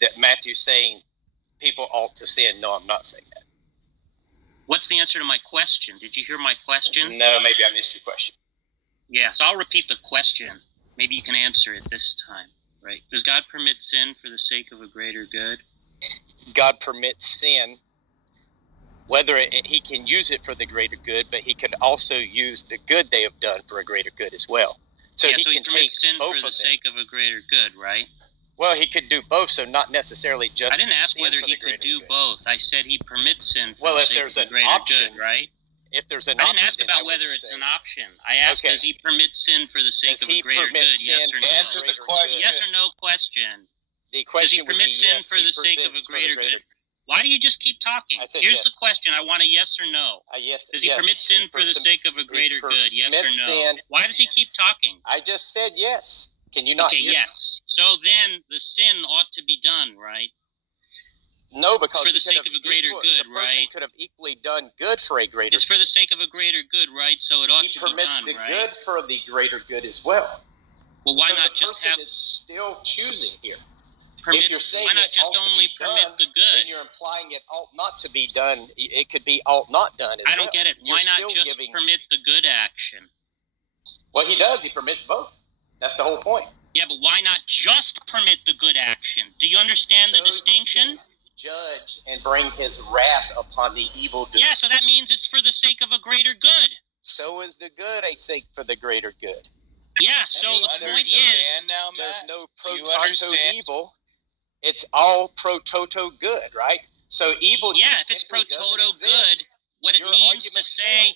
that Matthew's saying people ought to sin. No, I'm not saying that. What's the answer to my question? Did you hear my question? No, maybe I missed your question. Yeah, so I'll repeat the question. Maybe you can answer it this time, right? Does God permit sin for the sake of a greater good? God permits sin, whether he can use it for the greater good, but he could also use the good they have done for a greater good as well. So he can take sin both for the of sake of a greater good, right? Well, he could do both, so not necessarily just. I didn't ask whether he could do both. I said he permits sin for the sake of a greater good, right? If there's an I option, didn't ask about whether it's an option. I asked, does he permit sin for the sake of a greater good? Yes or no? Answer the question. Yes or no question. The question does he permit sin for the sake of a greater good? Why do you just keep talking? Here's the question. I want a yes or no. Yes. Does he permit sin for the sake of a greater good? Yes or no? Why does he keep talking? I just said yes. Can you not hear? Yes. So then the sin ought to be done, right? No, because it's for the sake of a greater good, right? Could have equally done good for a greater. It's for the sake of a greater good, right? So it ought to be done, right? He permits the good for the greater good as well. Well, why not just have? The person is still choosing here. If you're saying why not just only permit the good? Then you're implying it ought not to be done. It could be ought not done. I don't get it. Why not just permit the good action? Well, he does. He permits both. That's the whole point. Yeah, but why not just permit the good action? Do you understand the distinction? Judge and bring his wrath upon the evil doer. Yeah, so that means it's for the sake of a greater good. So is the good a sake for the greater good. Yeah, so the point is, now, there's no pro toto evil. It's all pro toto good, right? So evil. Yeah, if it's pro toto good, what it means to say,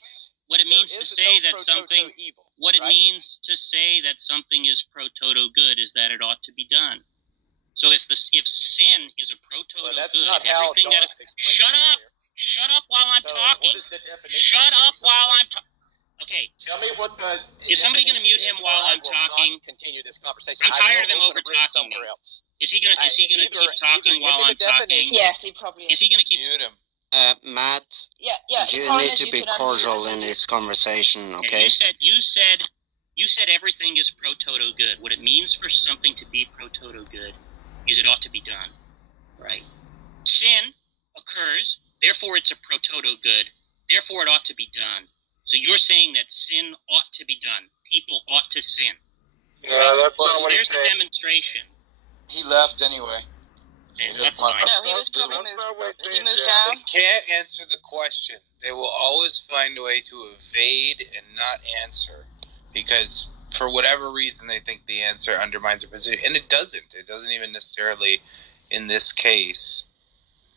that something, what it means to say that something is pro toto good is that it ought to be done. So if sin is a pro toto good, everything that shut up while I'm talking. Shut up while I'm talking. Okay. Tell me what the. Is somebody going to mute him while I'm talking? Continue this conversation. I'm tired of him over talking me. Is he going to keep talking while I'm talking? Yes, he probably is. Is he going to keep mute him? Matt. Yeah. You need to be cordial in this conversation, okay? You said everything is pro toto good. What it means for something to be pro toto good is it ought to be done, right? Sin occurs, therefore it's a pro toto good, therefore it ought to be done. So you're saying that sin ought to be done. People ought to sin. Yeah, that's not what there's the demonstration. He left anyway. That's fine. No, he was probably moved. He moved down. They can't answer the question. They will always find a way to evade and not answer because for whatever reason they think the answer undermines their position. And it doesn't. It doesn't even necessarily in this case.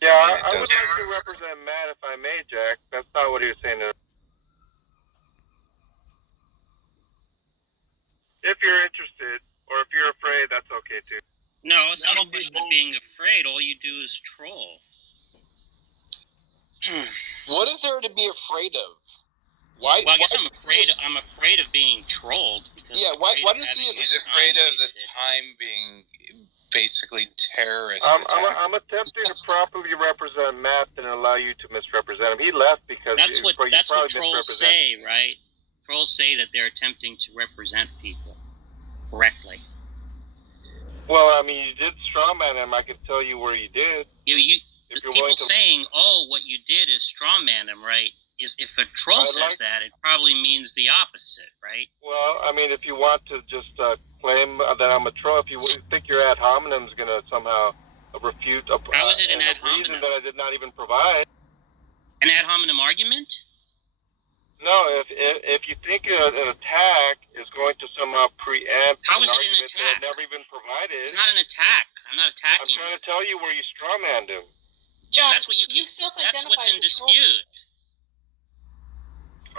Yeah, I would like to represent Matt if I may, Jack. That's not what he was saying. If you're interested, or if you're afraid, that's okay too. No, it's not a question of being afraid. All you do is troll. What is there to be afraid of? Why? Well, I guess I'm afraid of being trolled. Yeah, why does he's afraid of the time being basically terrorist? I'm attempting to properly represent Matt and allow you to misrepresent him. He left because that's what trolls say, right? Trolls say that they're attempting to represent people correctly. Well, I mean, you did strawman him. I can tell you where you did. Yeah, people saying, "Oh, what you did is strawman him," right? If a troll says that, it probably means the opposite, right? Well, I mean, if you want to just claim that I'm a troll, if you think your ad hominem is going to somehow refute how is it an ad hominem? Reason that I did not even provide. An ad hominem argument? No, if you think an attack is going to somehow preempt how is an it an argument attack? that never even provided. It's not an attack. I'm not attacking. I'm trying to tell you where you strawmanned him. John, that's what you keep. That's what's in dispute.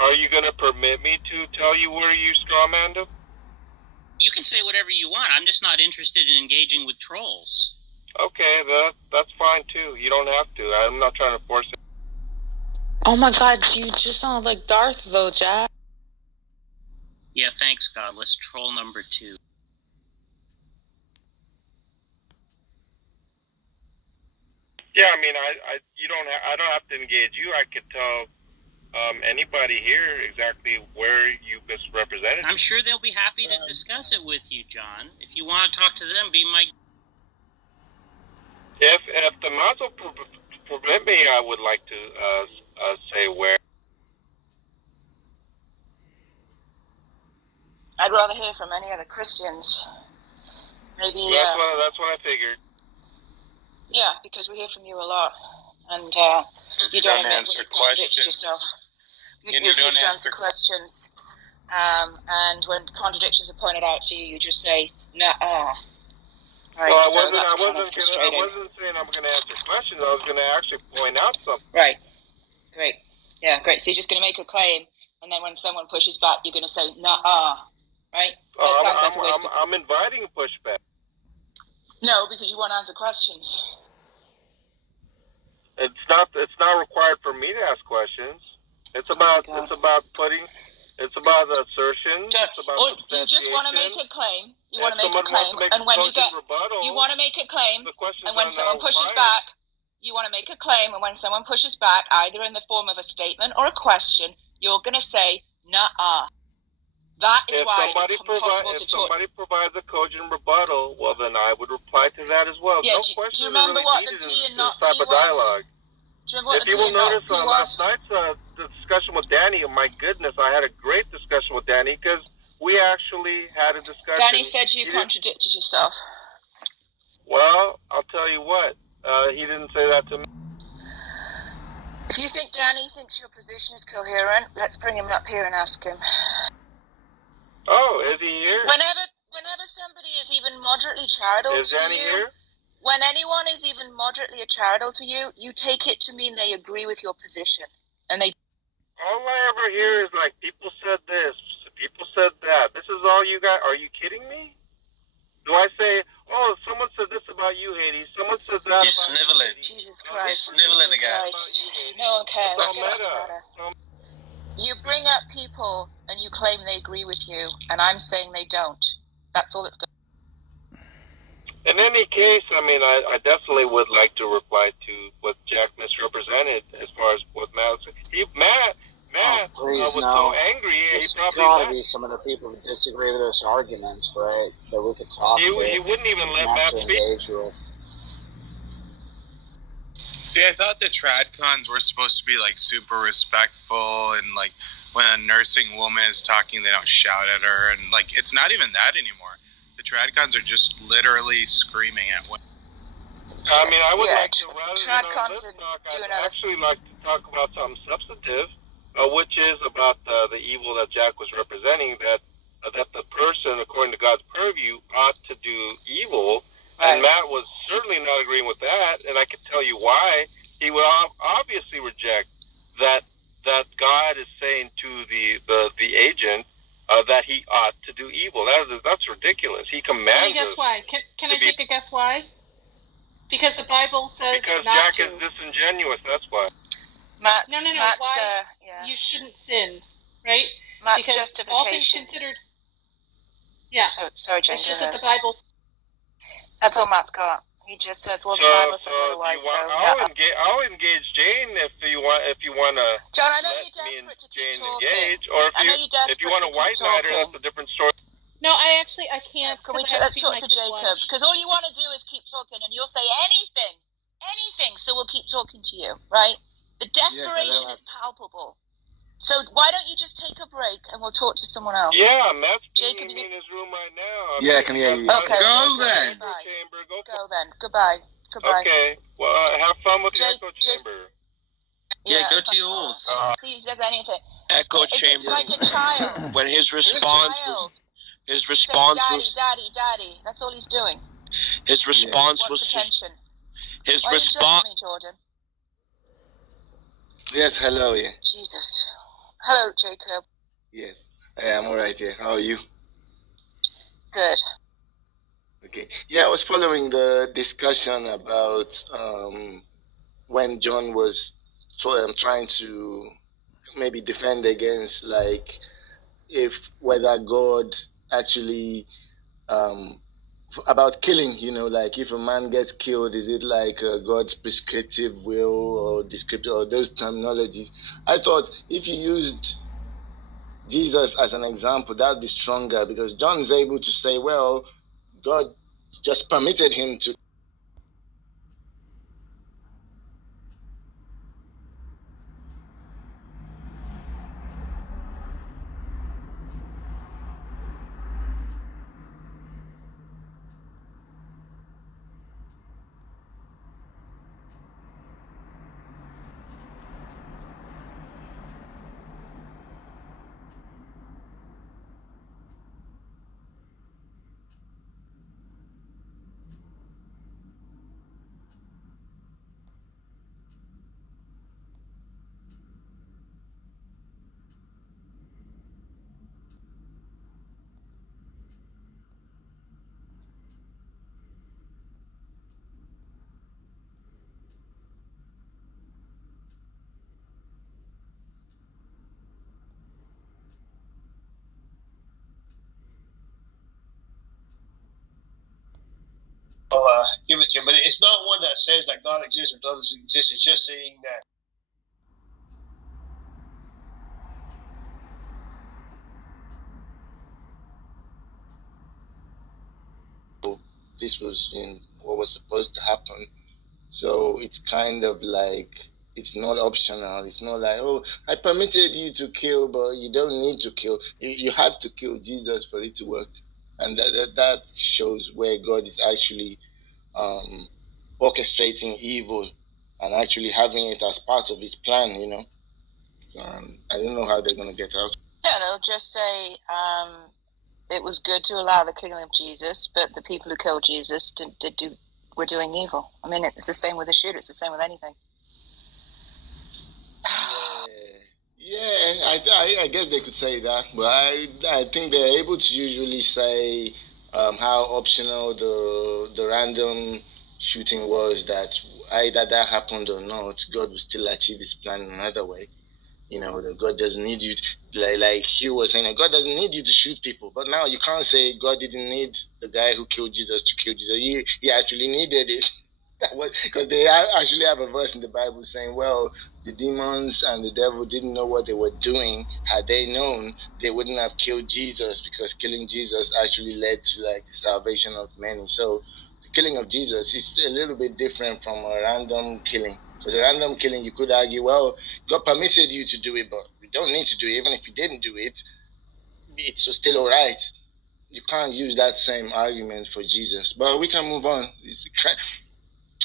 Are you going to permit me to tell you where you strawmanned him? You can say whatever you want. I'm just not interested in engaging with trolls. Okay, that's fine too. You don't have to. I'm not trying to force it. Oh my God, you just sound like Darth though, Jack. Yeah, thanks, Godless. Troll number 2. Yeah, I mean, I don't have to engage you. I could tell anybody here exactly where you misrepresented. I'm sure they'll be happy to discuss it with you, John. If you want to talk to them, be my. the mazel permit me, I would like to say where. I'd rather hear from any other Christians. Maybe. That's what I figured. Yeah, because we hear from you a lot, and you don't answer questions. Yourself. You don't answer questions, and when contradictions are pointed out to you, you just say nah. Right, well, I so wasn't saying I'm going to answer questions. I was going to actually point out something. Right. Great. Yeah, great. So you're just going to make a claim, and then when someone pushes back, you're going to say nah. Right? That sounds like a waste I'm inviting a pushback. No, because you want to answer questions. It's not required for me to ask questions. It's about putting. It's about assertion. It's about you just want to make a claim. You want to make a claim, and when you want to make a claim, and when someone pushes back, you want to make a claim, and when someone pushes back, either in the form of a statement or a question, you're going to say nah. That is why it's impossible to talk. If somebody provides a cogent rebuttal, well, then I would reply to that as well. Yeah, no do you remember what the P and not P was? Dialogue. Do you remember what if you will notice last night's the discussion with Danny, my goodness, I had a great discussion with Danny because we actually had a discussion. Danny said you contradicted yourself. Well, I'll tell you what, he didn't say that to me. If you think Danny thinks your position is coherent, let's bring him up here and ask him. Oh, is he here? Whenever somebody is even moderately charitable is to Danny you, here? When anyone is even moderately charitable to you, you take it to mean they agree with your position, and they. All I ever hear is like people said this, people said that. This is all you got. Are you kidding me? Do I say, oh, someone said this about you, Hades? Someone said that He's about sniveling. you, Jesus Christ. He's sniveling again. No one cares. It's all meta. You bring up people and you claim they agree with you, and I'm saying they don't. That's all that's going. In any case, I mean, I definitely would like to reply to what Jack misrepresented as far as what Matt said. Matt was so angry. There's gotta be some of the people who disagree with this argument, right? That we could talk to. He wouldn't even let Matt speak. See, I thought the TradCons were supposed to be like super respectful, and like when a nursing woman is talking, they don't shout at her, and like it's not even that anymore. The TradCons are just literally screaming at women. I mean, I would like to, rather than this talk, I'd actually like to talk about something substantive, which is about the evil that Jack was representing, that the person, according to God's purview, ought to do evil. And Matt was certainly not agreeing with that, and I can tell you why. He would obviously reject that God is saying to the agent that he ought to do evil. That's ridiculous. He commands. Can I guess why? Can I take a guess why? Because the Bible says because not Jack to. is disingenuous. That's why. No. Why you shouldn't sin, right? Matt's because justification. All things considered. Yeah. Sorry, Jane. It's just that the Bible. That's all Matt's got. He just says, "Well, the Bible says otherwise." I'll engage Jane if you want to. John, I know you're desperate to keep talking. Engage, or if you want a white knighter, that's a different story. No, I can't. Let's talk to Jacob, because all you want to do is keep talking, and you'll say anything, so we'll keep talking to you, right? The desperation is palpable. So why don't you just take a break and we'll talk to someone else? Yeah, Matt's Jacob, in his room right now. I can hear you. Okay. Go then. Go then. Goodbye. Okay. Well, have fun with the echo chamber. Yeah, go to yours. See, he says anything. Echo chamber. It's like a child. When his response was, Daddy. That's all he's doing. His response Wants was attention. His Why response. Me, Jordan? Yes, hello, yeah. Jesus. Hello, Jacob. Yes, I'm alright, yeah. How are you? Good. Okay. Yeah, I was following the discussion about when John was trying to maybe defend against, like, whether God actually about killing, like if a man gets killed, is it like God's prescriptive will or descriptive or those terminologies? I thought if you used Jesus as an example, that would be stronger, because John is able to say, well, God just permitted him to. I'll give it to you. But it's not one that says that God exists or doesn't exist. It's just saying that. This was what was supposed to happen. So it's kind of like, it's not optional. It's not like, oh, I permitted you to kill, but you don't need to kill. You had to kill Jesus for it to work. And that shows where God is actually orchestrating evil and actually having it as part of his plan, I don't know how they're going to get out. Yeah, they'll just say, it was good to allow the killing of Jesus, but the people who killed Jesus were doing evil. I mean, it's the same with the shooter. It's the same with anything. Yeah, I guess they could say that, but I think they're able to usually say how optional the random shooting was, that either that happened or not, God will still achieve his plan in another way. That God doesn't need you, like he was saying, God doesn't need you to shoot people. But now you can't say God didn't need the guy who killed Jesus to kill Jesus. He actually needed it. Because they actually have a verse in the Bible saying, well, the demons and the devil didn't know what they were doing. Had they known, they wouldn't have killed Jesus, because killing Jesus actually led to the salvation of many. So the killing of Jesus is a little bit different from a random killing. Because a random killing, you could argue, well, God permitted you to do it, but you don't need to do it. Even if you didn't do it, it's still all right. You can't use that same argument for Jesus. But we can move on.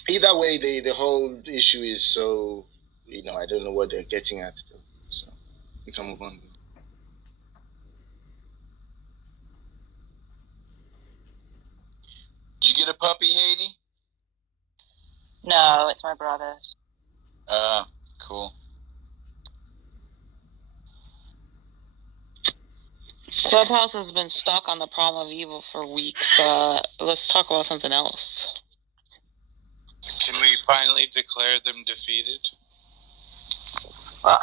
Either way, the whole issue is so, I don't know what they're getting at, though. So we can move on. Did you get a puppy, Haiti? No, it's my brother's. Cool. Clubhouse has been stuck on the problem of evil for weeks. Let's talk about something else. Can we finally declare them defeated? Well,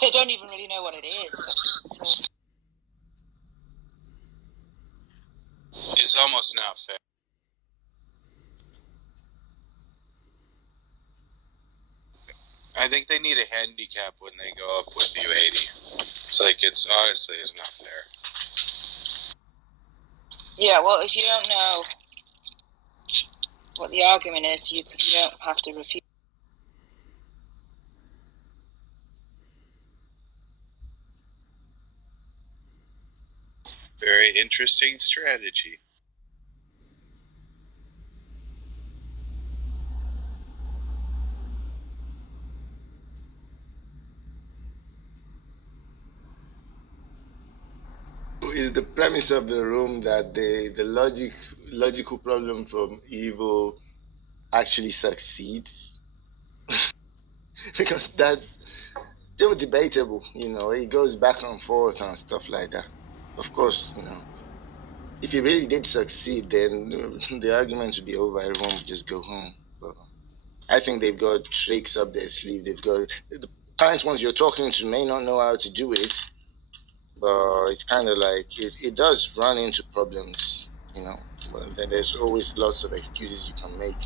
they don't even really know what it is. It's almost not fair. I think they need a handicap when they go up with you, 80. It's honestly, it's not fair. Yeah, well, if you don't know what the argument is, you don't have to refute. Very interesting strategy. Is the premise of the room that the logical problem from evil actually succeeds? Because that's still debatable, it goes back and forth and stuff like that. Of course, if it really did succeed, then the argument would be over, everyone would just go home. But I think they've got tricks up their sleeve. They've got the parents ones you're talking to may not know how to do it, but it's kind of like it does run into problems, But then there's always lots of excuses you can make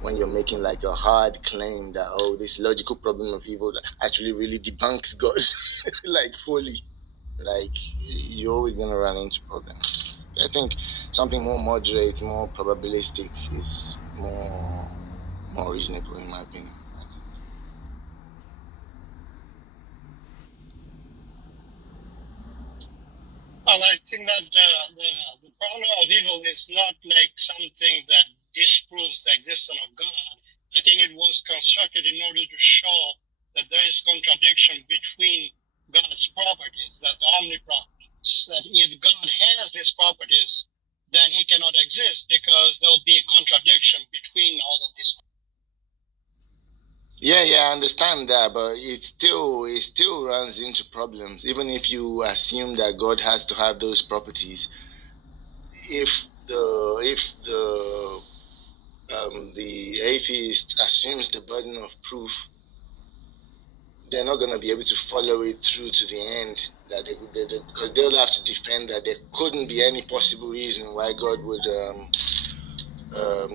when you're making like a hard claim that, this logical problem of evil actually really debunks God, fully. You're always going to run into problems. I think something more moderate, more probabilistic is more reasonable, in my opinion. Well, I think that the problem of evil is not like something that disproves the existence of God. I think it was constructed in order to show that there is contradiction between God's properties, that the omniproperties, that if God has these properties, then he cannot exist, because there will be a contradiction between all of these. Yeah, I understand that, but it still runs into problems. Even if you assume that God has to have those properties, if the atheist assumes the burden of proof, they're not going to be able to follow it through to the end. Because they'll have to defend that there couldn't be any possible reason why God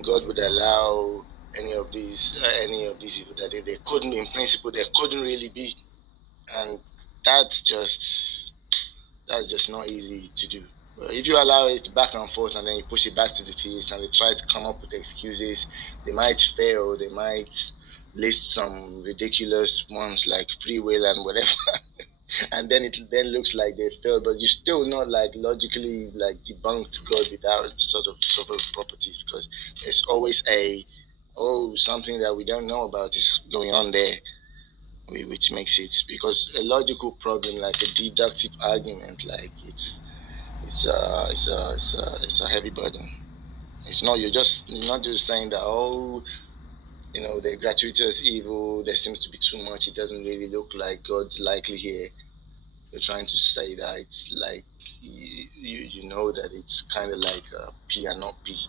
God would allow any of these evil that they couldn't, in principle, they couldn't really be, and that's just not easy to do. But if you allow it back and forth and then you push it back to the theists and they try to come up with excuses, they might fail, they might list some ridiculous ones like free will and whatever. And then it looks like they failed, but you still not like logically like debunked God without sort of properties, because there's always something that we don't know about is going on there, which makes it, because a logical problem like a deductive argument, like it's a heavy burden. It's not, you're not just saying that the gratuitous evil, there seems to be too much, it doesn't really look like God's likely here. You're trying to say that it's like you know that it's kind of like P and not P,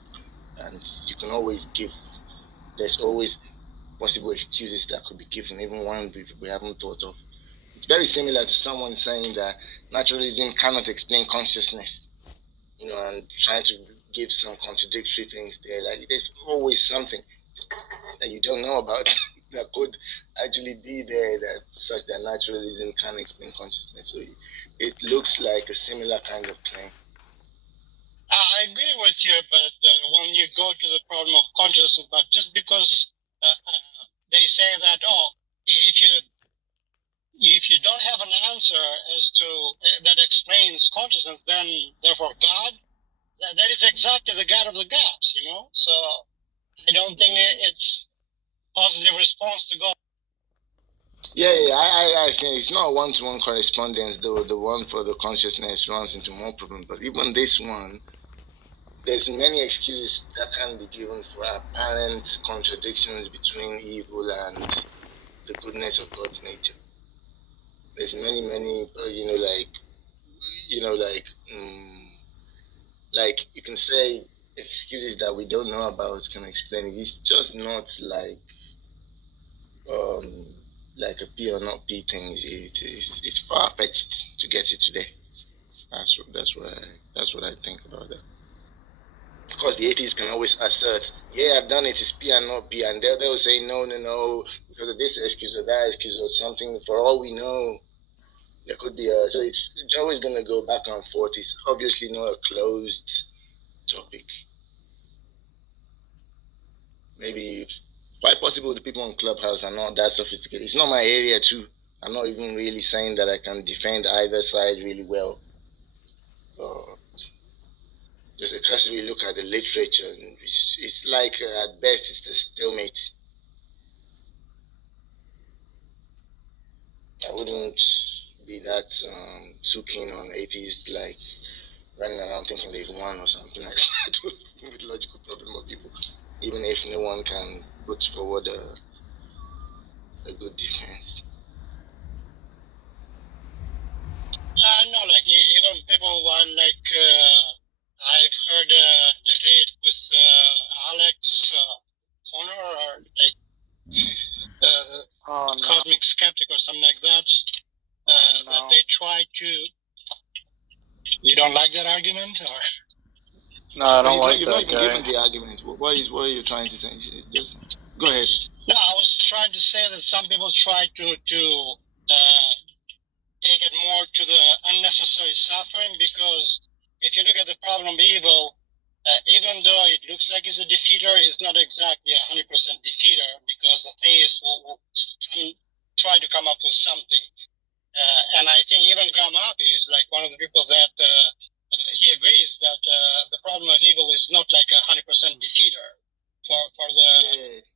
and you can always give. There's always possible excuses that could be given, even one we haven't thought of. It's very similar to someone saying that naturalism cannot explain consciousness, and trying to give some contradictory things there. Like there's always something that you don't know about that could actually be there, that such that naturalism can explain consciousness. So it looks like a similar kind of claim. I agree with you, but when you go to the problem of consciousness, but just because they say that, if you don't have an answer as to that explains consciousness, then therefore God, that is exactly the God of the gods, So I don't think it's positive response to God. Yeah, I think it's not one-to-one correspondence, though. The one for the consciousness runs into more problems, but even this one, there's many excuses that can be given for apparent contradictions between evil and the goodness of God's nature. There's many, like you can say excuses that we don't know about can explain it. It's just not like a P or not P thing. It's far-fetched to get it today. That's what I think about that. Because the atheists can always assert, yeah, I've done it, it's P and not P, and they'll say no, because of this excuse or that excuse or something. For all we know, there could be so it's always going to go back and forth. It's obviously not a closed topic. Maybe quite possible the people on Clubhouse are not that sophisticated. It's not my area too. I'm not even really saying that I can defend either side really well. Just a cursory look at the literature, and it's like at best it's a stalemate. I wouldn't be that too keen on atheists like running around thinking they've won or something like that with the logical problem of people, even if no one can put forward a good defense. No, like even people want I've heard a debate with Alex Honor, or Cosmic Skeptic or something like that. That they try to. You don't like that argument, or? No, I don't like that. You've not even given the argument. What are you trying to say? Just go ahead. No, I was trying to say that some people try to take it more to the unnecessary suffering, because if you look at the problem of evil, even though it looks like it's a defeater, it's not exactly 100% defeater, because the theists will try to come up with something. And I think even Gamapi is like one of the people that he agrees that the problem of evil is not like 100% defeater for the. Yeah.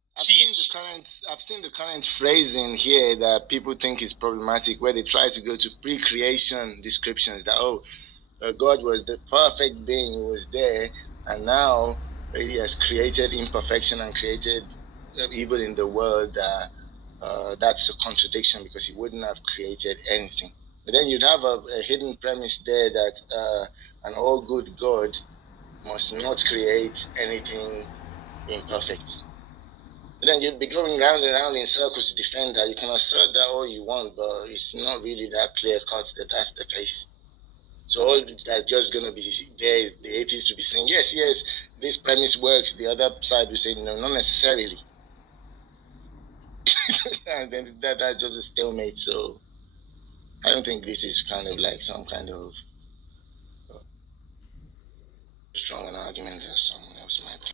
I've seen the current phrasing here that people think is problematic, where they try to go to pre-creation descriptions that God was the perfect being who was there, and now He has created imperfection and created evil in the world. That's a contradiction, because He wouldn't have created anything. But then you'd have a hidden premise there that an all-good God must not create anything imperfect. And then you'd be going round and round in circles to defend that. You can assert that all you want, but it's not really that clear-cut that that's the case. So all that's just going to be there is the atheist to be saying, yes, this premise works. The other side will say, no, not necessarily. And then that's just a stalemate. So I don't think this is kind of like some kind of strong an argument that someone else might.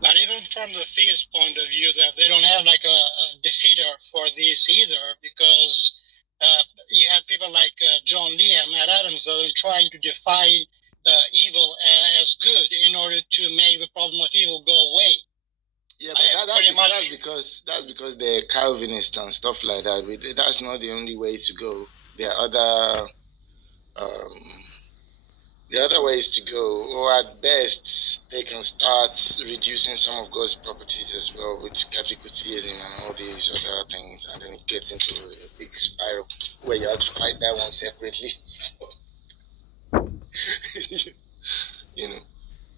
But even from the theist point of view, that they don't have like a defeater for this either, because you have people like John Lee and Matt Adams that are trying to define evil as good in order to make the problem of evil go away. Yeah, but that's because they're Calvinist and stuff like that. That's not the only way to go. There are other ways to go, or at best, they can start reducing some of God's properties as well with skeptical theism and all these other things, and then it gets into a big spiral where you have to fight that one separately. You know,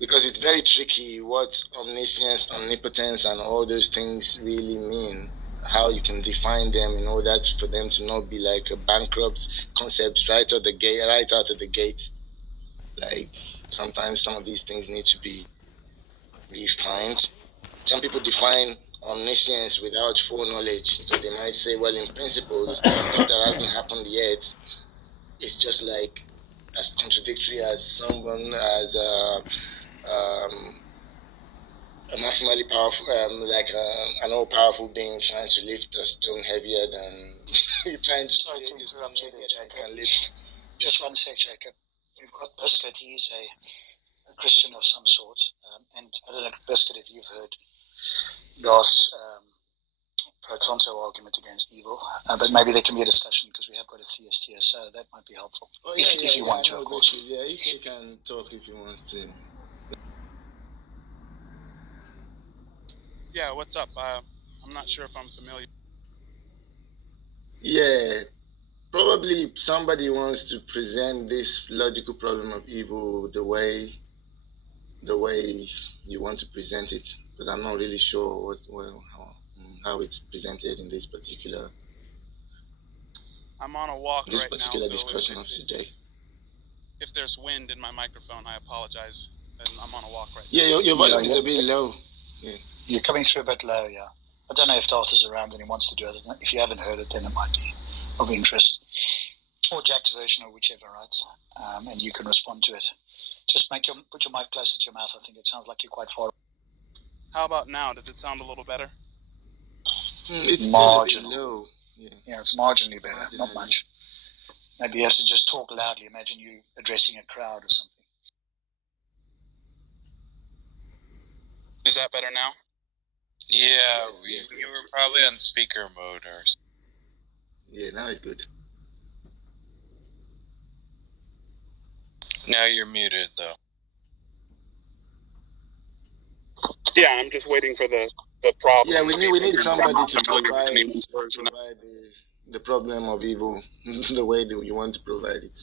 because it's very tricky what omniscience, omnipotence, and all those things really mean. How you can define them in order for them to not be like a bankrupt concept right out of the gate. Like, sometimes some of these things need to be refined. Some people define omniscience without foreknowledge, because they might say, well, in principle, the stuff that hasn't happened yet is just like as contradictory as someone as a maximally powerful, an all-powerful being trying to lift a stone heavier than trying to. Sorry to interrupt you there, Jacob. Just one sec, Jacob. We've got Biscuit. He's a Christian of some sort, and I don't know, Biscuit, if you've heard Garth's pro tonto argument against evil, but maybe there can be a discussion because we have got a theist here, so that might be helpful. If you want to, of course. Yeah, he can talk if he wants to. Yeah, what's up? I'm not sure if I'm familiar. Yeah, probably somebody wants to present this logical problem of evil the way you want to present it, because I'm not really sure how it's presented in this particular. I'm on a walk this right particular now, discussion so of today. If there's wind in my microphone, I apologize. And I'm on a walk right now. Yeah, your volume is a bit low. Yeah. You're coming through a bit low, yeah. I don't know if Darth is around and he wants to do it. If you haven't heard it, then it might be of interest. Or Jack's version, or whichever, right? And you can respond to it. Just put your mic closer to your mouth. I think it sounds like you're quite far. How about now? Does it sound a little better? It's marginal. Low. Yeah, it's marginally better, not much. Maybe you have to just talk loudly. Imagine you addressing a crowd or something. Is that better now? Yeah, we were probably on speaker mode or something. Yeah, now it's good. Now you're muted, though. Yeah, I'm just waiting for the problem. Yeah, we need somebody to provide the problem of evil the way that you want to provide it.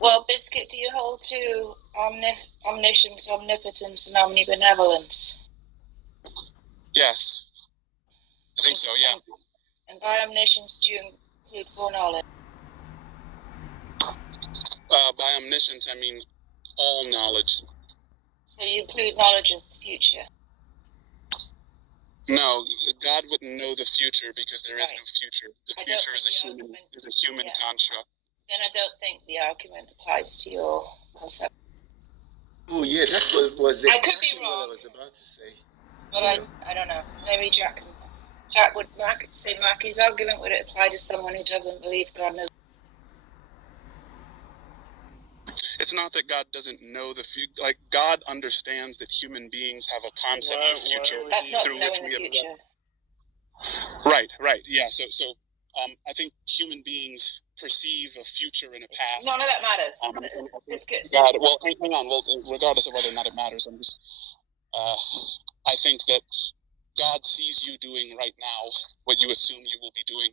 Well, Biscuit, do you hold to omniscience, omnipotence, and omnibenevolence? Yes. I think so, yeah. And by omniscience, do you include foreknowledge? By omniscience, I mean all knowledge. So you include knowledge of the future? No, God wouldn't know the future because there is no future. The future is a human construct. Then I don't think the argument applies to your concept. Oh yeah, that's what was I could be wrong. What I was about to say. Well, I don't know. Maybe Jack would say Mackey's argument would it apply to someone who doesn't believe God knows. It's not that God doesn't know the future. Like, God understands that human beings have a concept of future through which we have. Right. Yeah. So I think human beings perceive a future and a past. None of that matters. It's good. God, well, hang on. Well, regardless of whether or not it matters, I'm just. I think that God sees you doing right now what you assume you will be doing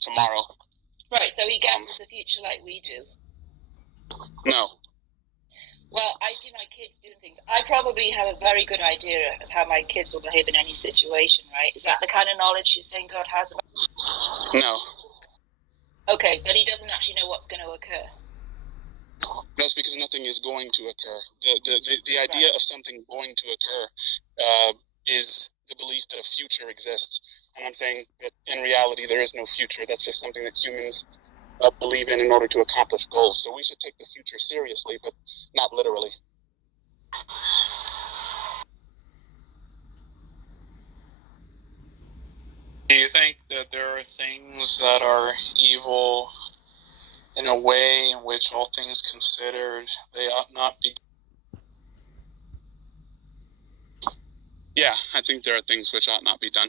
tomorrow. Right. So He guesses the future like we do. No. Well, I see my kids doing things. I probably have a very good idea of how my kids will behave in any situation, right? Is that the kind of knowledge you're saying God has? No. Okay, but he doesn't actually know what's going to occur. That's because nothing is going to occur. The idea of something going to occur is the belief that a future exists. And I'm saying that in reality there is no future. That's just something that humans believe in order to accomplish goals. So we should take the future seriously, but not literally. Do you think that there are things that are evil in a way in which, all things considered, they ought not be? Yeah, I think there are things which ought not be done.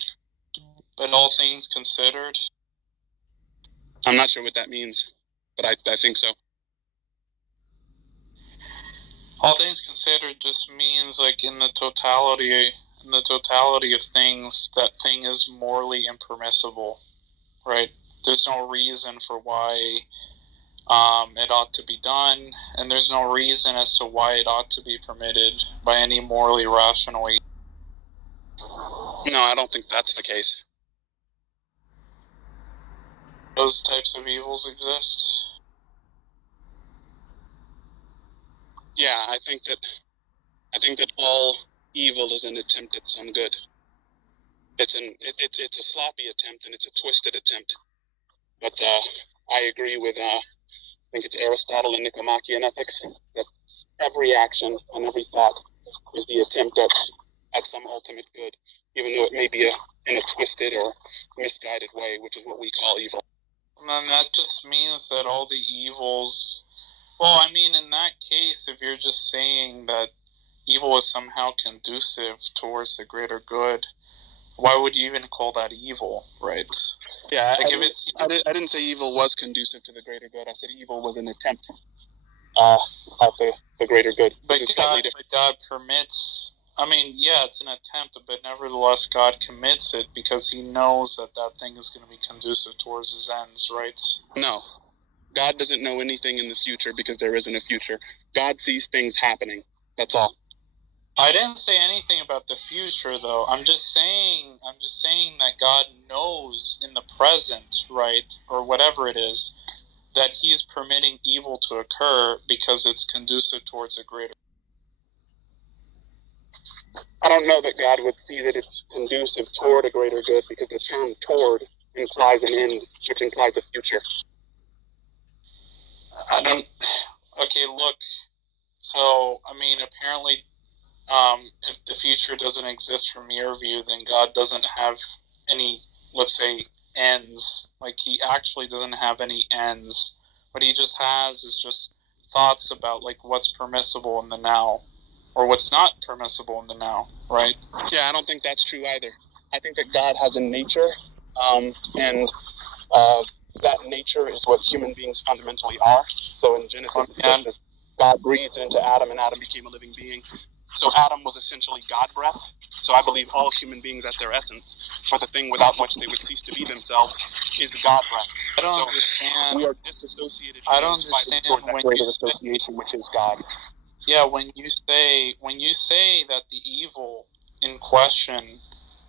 But all things considered? I'm not sure what that means, but I think so. All things considered just means, like, in the totality of things, that thing is morally impermissible, right? There's no reason for why it ought to be done, and there's no reason as to why it ought to be permitted by any morally rational. No, I don't think that's the case. Those types of evils exist? Yeah, I think that all evil is an attempt at some good. It's a sloppy attempt and it's a twisted attempt. But I agree with I think it's Aristotle and Nicomachean Ethics that every action and every thought is the attempt at some ultimate good, even though it may be in a twisted or misguided way, which is what we call evil. And then that just means that all the evils... Well, I mean, in that case, if you're just saying that evil is somehow conducive towards the greater good, why would you even call that evil, right? Yeah, like I didn't say evil was conducive to the greater good. I said evil was an attempt at the greater good. But God permits... I mean, yeah, it's an attempt, but nevertheless, God commits it because he knows that that thing is going to be conducive towards his ends, right? No. God doesn't know anything in the future because there isn't a future. God sees things happening. That's all. I didn't say anything about the future, though. I'm just saying that God knows in the present, right, or whatever it is, that he's permitting evil to occur because it's conducive towards a greater... I don't know that God would see that it's conducive toward a greater good because the term toward implies an end, which implies a future. Okay, look. So, I mean, apparently, if the future doesn't exist from your view, then God doesn't have any, let's say, ends. Like, he actually doesn't have any ends. What he just has is just thoughts about, like, what's permissible in the now, or what's not permissible in the now, right? Yeah, I don't think that's true either. I think that God has a nature, and that nature is what human beings fundamentally are. So in Genesis, it says that God breathed into Adam, and Adam became a living being. So Adam was essentially God breath. So I believe all human beings at their essence, for the thing without which they would cease to be themselves, is God breath. I don't understand. We are disassociated. I don't understand when you say association, which is God. Yeah, when you say that the evil in question,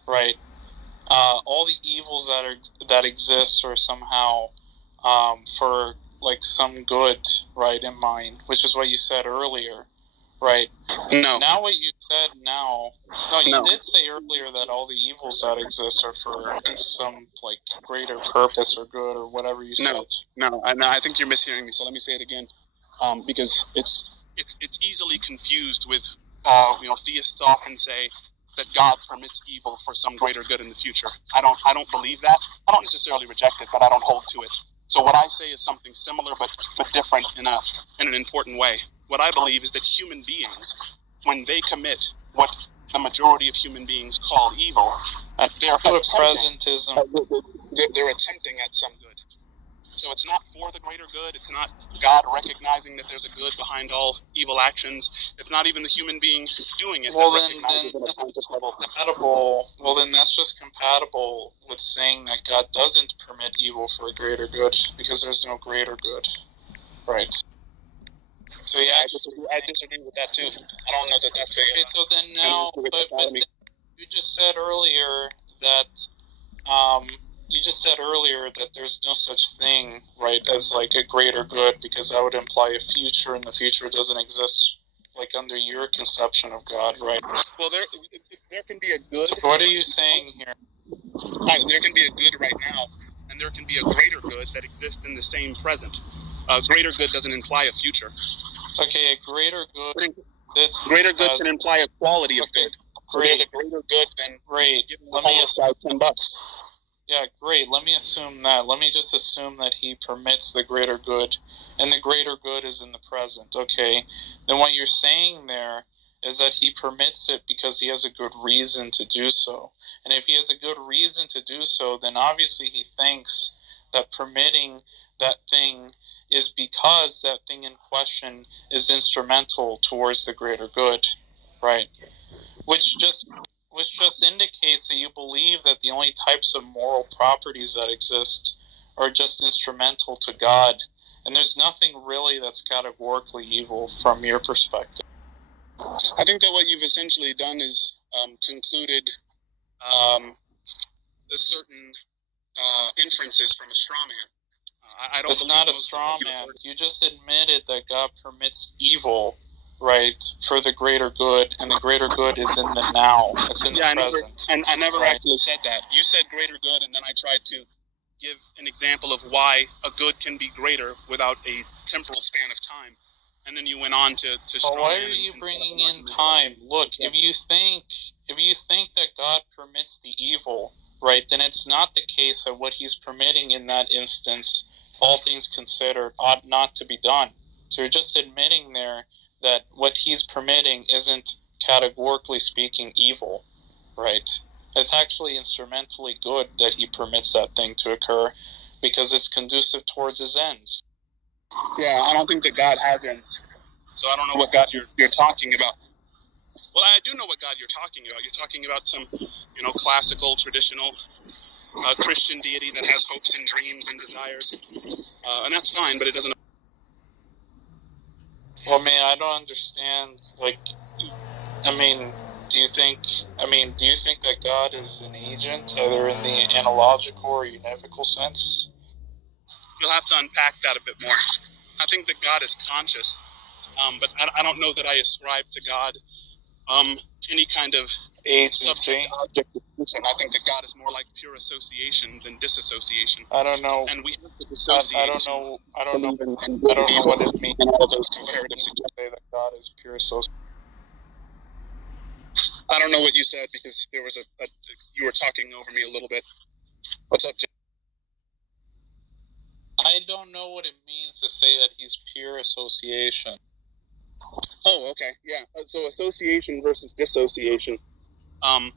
right? All the evils that exist are somehow for like some good, right, in mind, which is what you said earlier, right? No. Now what you said now, you did say earlier that all the evils that exist are for some like greater purpose or good or whatever you said. No, I think you're mishearing me. So let me say it again, because it's easily confused with theists often say that God permits evil for some greater good in the future. I don't believe that. I don't necessarily reject it, but I don't hold to it. So what I say is something similar but different in an important way. What I believe is that human beings, when they commit what the majority of human beings call evil, they're attempting at some good. So it's not for the greater good. It's not God recognizing that there's a good behind all evil actions. It's not even the human being doing it. Well, then that's just compatible with saying that God doesn't permit evil for a greater good because there's no greater good, right? So I disagree with that too. I don't know that that's a. Okay, so then now, but then you just said earlier that there's no such thing, right, as like a greater good, because that would imply a future, and the future doesn't exist, like under your conception of God, right? Well, there can be a good. So what are you saying here? There can be a good right now, and there can be a greater good that exists in the same present. A greater good doesn't imply a future. Okay, a greater good. Greater good can imply a quality of good. So there's a greater good than giving the homeless guy $10. Yeah, great. Let me assume that. Let me just assume that he permits the greater good, and the greater good is in the present. Okay, then what you're saying there is that he permits it because he has a good reason to do so. And if he has a good reason to do so, then obviously he thinks that permitting that thing is because that thing in question is instrumental towards the greater good, right? Which just indicates that you believe that the only types of moral properties that exist are just instrumental to God, and there's nothing really that's categorically evil from your perspective. I think that what you've essentially done is concluded certain inferences from a straw man. I don't. It's not a straw man. You just admitted that God permits evil, right, for the greater good, and the greater good is in the now. It's in the present. I never actually said that. You said greater good, and then I tried to give an example of why a good can be greater without a temporal span of time. And then you went on to But why are you bringing in time? Look, if you think that God permits the evil, right, then it's not the case that what he's permitting in that instance, all things considered, ought not to be done. So you're just admitting there that what he's permitting isn't categorically speaking evil, right? It's actually instrumentally good that he permits that thing to occur because it's conducive towards his ends. Yeah, I don't think that God has ends. So I don't know what God you're talking about. Well, I do know what God you're talking about. You're talking about some, classical, traditional Christian deity that has hopes and dreams and desires. And that's fine, but it doesn't. Well, man, I don't understand. Do you think that God is an agent, either in the analogical or univocal sense? You'll have to unpack that a bit more. I think that God is conscious, but I don't know that I ascribe to God any kind of subject-object distinction. I think that God is more like pure association than disassociation. I don't know. And we have to dissociate. I don't know what it means. In all those comparatives to say that God is pure association. I don't know what you said because there was you were talking over me a little bit. What's up, Jim? I don't know what it means to say that he's pure association. Oh, okay, yeah. So association versus dissociation. I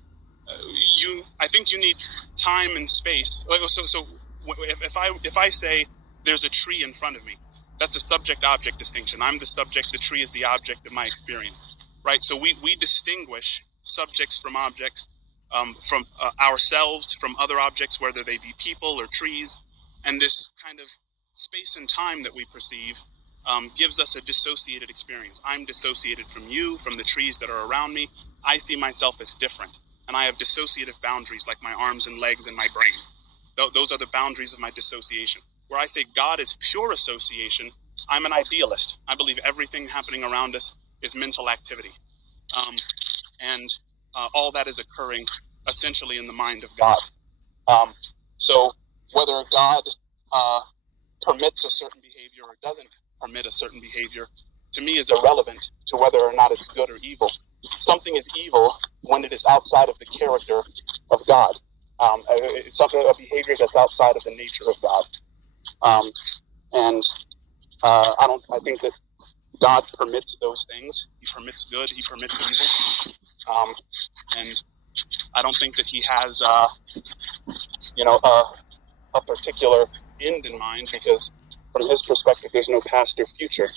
think you need time and space. So if I say there's a tree in front of me, that's a subject-object distinction. I'm the subject. The tree is the object of my experience, right? So we distinguish subjects from objects, from ourselves from other objects, whether they be people or trees, and this kind of space and time that we perceive gives us a dissociated experience. I'm dissociated from you, from the trees that are around me. I see myself as different, and I have dissociative boundaries like my arms and legs and my brain. Those are the boundaries of my dissociation. Where I say God is pure association, I'm an idealist. I believe everything happening around us is mental activity. And all that is occurring essentially in the mind of God. So whether God permits a certain behavior or doesn't permit a certain behavior, to me is irrelevant to whether or not it's good or evil. Something is evil when it is outside of the character of God. It's something, a behavior that's outside of the nature of God. I think that God permits those things. He permits good, he permits evil. And I don't think that he has, a particular end in mind, because from his perspective, there's no past or future.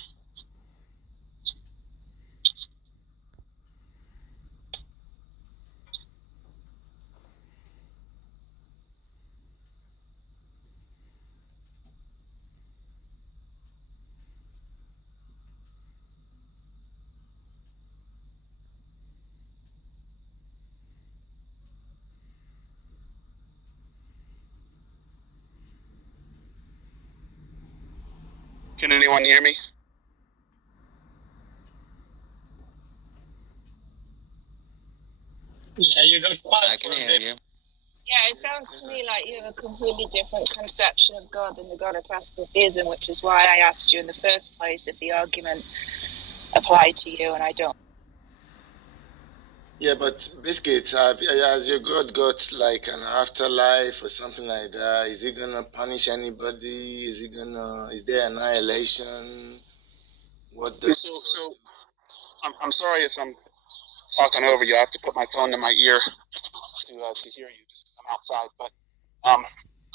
Can anyone hear me? Yeah, you got quiet. I can hear you. Yeah, it sounds to me like you have a completely different conception of God than the God of classical theism, which is why I asked you in the first place if the argument applied to you, and I don't. Yeah, but Biscuit, has your God got like an afterlife or something like that? Is he gonna punish anybody? Is there annihilation? So I'm sorry if I'm talking over you. I have to put my phone to my ear to hear you because I'm outside. But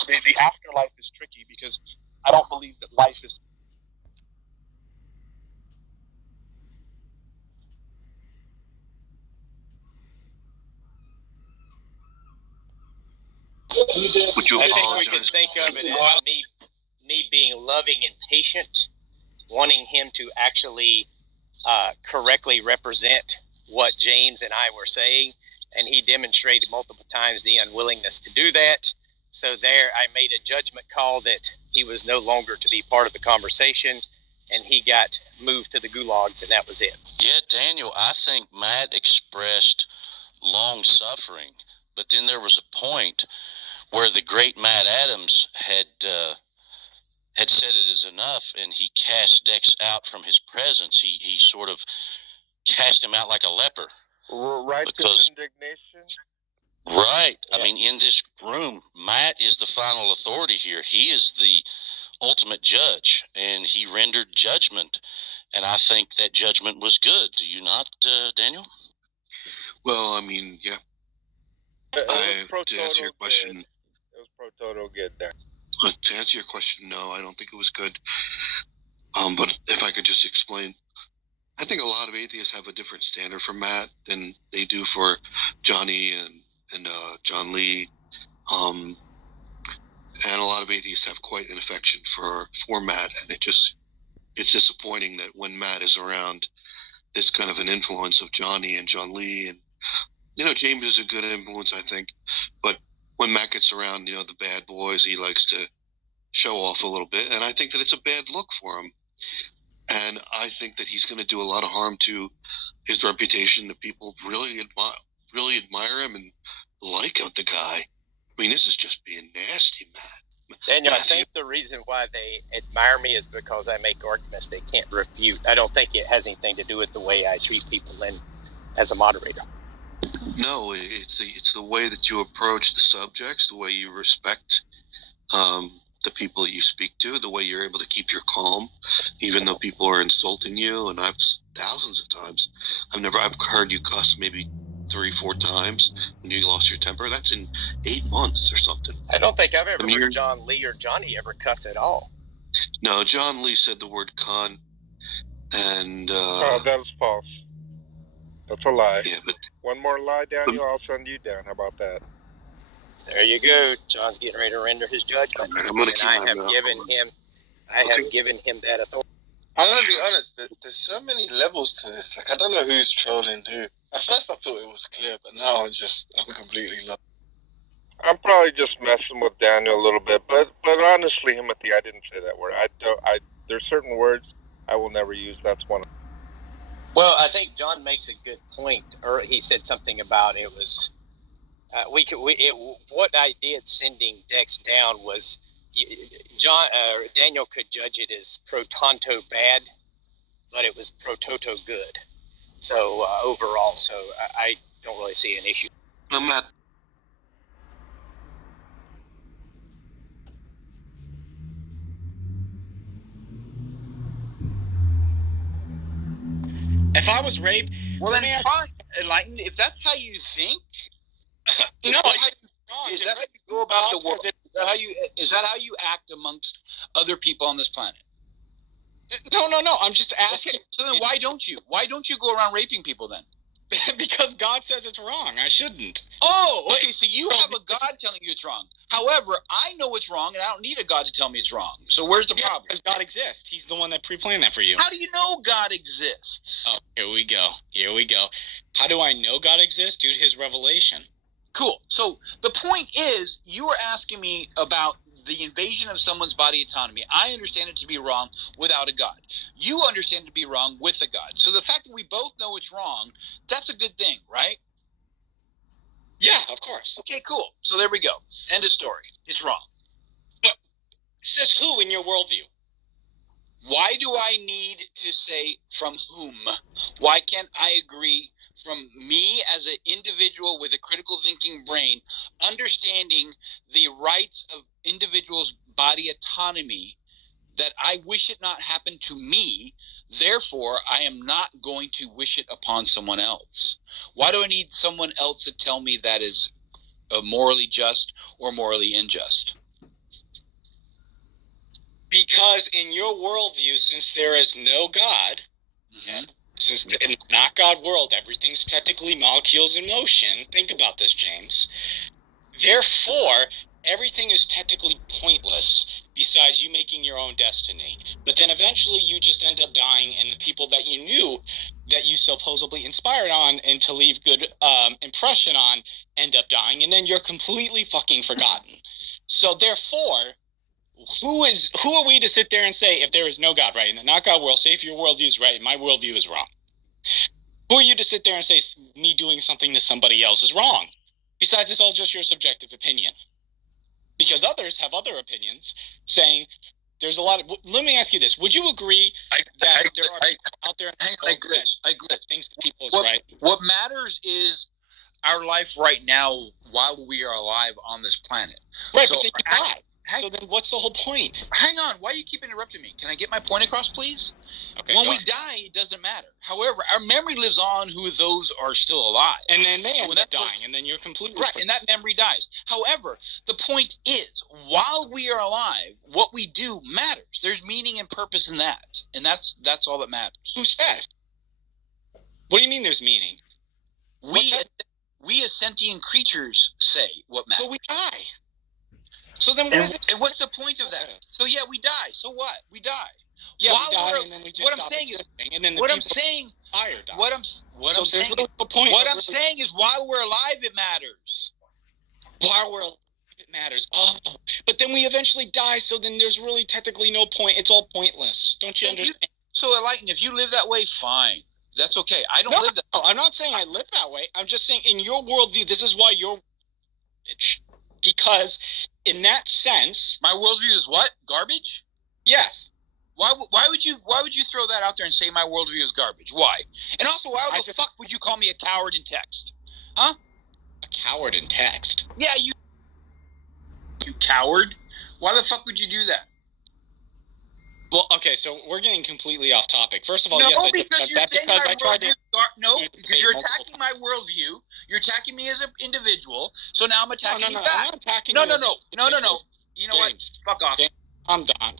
the afterlife is tricky because I don't believe that life is. I think we can think of it as me being loving and patient, wanting him to actually correctly represent what James and I were saying, and he demonstrated multiple times the unwillingness to do that. So there, I made a judgment call that he was no longer to be part of the conversation, and he got moved to the gulags, and that was it. Yeah, Daniel, I think Matt expressed long suffering, but then there was a point where the great Matt Adams had said it is enough, and he cast Dex out from his presence. He sort of cast him out like a leper. Righteous indignation. Right. I mean, in this room, Matt is the final authority here. He is the ultimate judge, and he rendered judgment, and I think that judgment was good. Do you not, Daniel? Well, I mean, yeah. To answer your question, it was pro toto good there. To answer your question, no, I don't think it was good. But if I could just explain, I think a lot of atheists have a different standard for Matt than they do for Johnny and John Lee. And a lot of atheists have quite an affection for Matt, and it's disappointing that when Matt is around, there's kind of an influence of Johnny and John Lee, and James is a good influence, I think, but when Matt gets around, the bad boys, he likes to show off a little bit, and I think that it's a bad look for him. And I think that he's going to do a lot of harm to his reputation. That people really admire him and like the guy. I mean, this is just being nasty, Matt. Daniel, I think the reason why they admire me is because I make arguments they can't refute. I don't think it has anything to do with the way I treat people as a moderator. No, it's the way that you approach the subjects, the way you respect the people that you speak to, the way you're able to keep your calm, even though people are insulting you. And I've thousands of times, I've heard you cuss maybe 3-4 times when you lost your temper. That's in 8 months or something. I don't think I've ever heard John Lee or Johnny ever cuss at all. No, John Lee said the word "con," and oh, that was false. That's a lie. Yeah, but one more lie, Daniel, I'll send you down. How about that? There you go. John's getting ready to render his judgment. Right, I have given him that authority. I'm going to be honest, there's so many levels to this. Like, I don't know who's trolling who. At first I thought it was clear, but now I'm completely lost. I'm probably just messing with Daniel a little bit, but honestly, Timothy, I didn't say that word. There's certain words I will never use. That's one of them. Well, I think John makes a good point. Or he said something about it was what I did sending Dex down was Daniel could judge it as pro tanto bad, but it was pro toto good. So overall, I don't really see an issue. I'm not. If I was raped, well, then fine, enlightened. If that's how you think, no, is that how you go about the world? Is that how you act amongst other people on this planet? No. I'm just asking. Okay, so then why don't you? Why don't you go around raping people then? Because God says it's wrong. I shouldn't. Oh, okay. So you have a God telling you it's wrong. However, I know it's wrong, and I don't need a God to tell me it's wrong. So where's the problem? Because God exists. He's the one that pre-planned that for you. How do you know God exists? Oh, here we go. How do I know God exists? Due to his revelation. Cool. So the point is, you were asking me about the invasion of someone's body autonomy, I understand it to be wrong without a God. You understand it to be wrong with a God. So the fact that we both know it's wrong, that's a good thing, right? Yeah, of course. Okay, cool. So there we go. End of story. It's wrong. But says who in your worldview? Why do I need to say from whom? Why can't I agree from me as an individual with a critical thinking brain, understanding the rights of individuals' body autonomy, that I wish it not happen to me, therefore I am not going to wish it upon someone else? Why do I need someone else to tell me that is morally just or morally unjust? Because in your worldview, since there is no God, since in the not God world, everything's technically molecules in motion. Think about this, James. Therefore, everything is technically pointless besides you making your own destiny. But then eventually you just end up dying, and the people that you knew that you supposedly inspired on and to leave good impression on end up dying, and then you're completely fucking forgotten. So therefore, who are we to sit there and say, if there is no God, right, in the not God world, say if your worldview is right and my worldview is wrong? Who are you to sit there and say me doing something to somebody else is wrong? Besides, it's all just your subjective opinion. Because others have other opinions, saying there's a lot of... Let me ask you this. Would you agree that there are people out there... I glitch. Things that people is right? What matters is our life right now while we are alive on this planet. Right, so, but then you die. So then what's the whole point? Hang on. Why do you keep interrupting me? Can I get my point across, please? Okay, when we die, it doesn't matter. However, our memory lives on who those are still alive. And then they end up dying, and then you're completely... Right, and that memory dies. However, the point is, while we are alive, what we do matters. There's meaning and purpose in that. And that's all that matters. Who says? What do you mean there's meaning? We as sentient creatures say what matters. So we die. So then and what's the point of that? So yeah, we die. So what? We die. Yeah, we die, and then we just what I'm saying existing, and then the what I'm people saying fire die. What I'm saying is while we're alive it matters. While we're alive it matters. Oh, but then we eventually die, so then there's really technically no point. It's all pointless. Don't you understand? So enlighten, if you live that way, fine. That's okay. I don't live that way. No, I'm not saying I live that way. I'm just saying in your worldview, this is why you're garbage. Because in that sense, my worldview is what? Garbage? Yes. Why would you throw that out there and say my worldview is garbage? Why? And also, why the fuck would you call me a coward in text? Huh? A coward in text? Yeah, you coward. Why the fuck would you do that? Well, okay, so we're getting completely off topic. First of all, no, yes, because you're saying my worldview. No, because you're attacking my worldview. You're attacking me as an individual. So now I'm attacking you back. I'm not attacking no. you. No. You know James, what? Fuck off. James,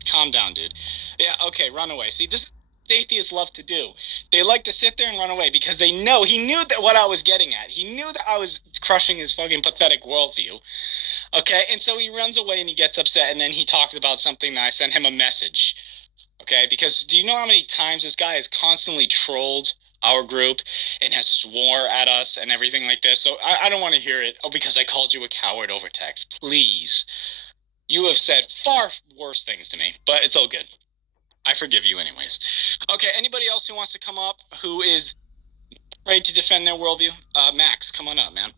calm down, dude. Yeah, okay, run away. See, this is what atheists love to do. They like to sit there and run away because they know he knew that what I was getting at. He knew that I was crushing his fucking pathetic worldview. Okay, and so he runs away and he gets upset, and then he talks about something that I sent him a message. Okay, because do you know how many times this guy has constantly trolled our group and has swore at us and everything like this? So I don't want to hear it. Oh, because I called you a coward over text. Please. You have said far worse things to me, but it's all good. I forgive you anyways. Okay, anybody else who wants to come up who is afraid to defend their worldview? Max, come on up, man.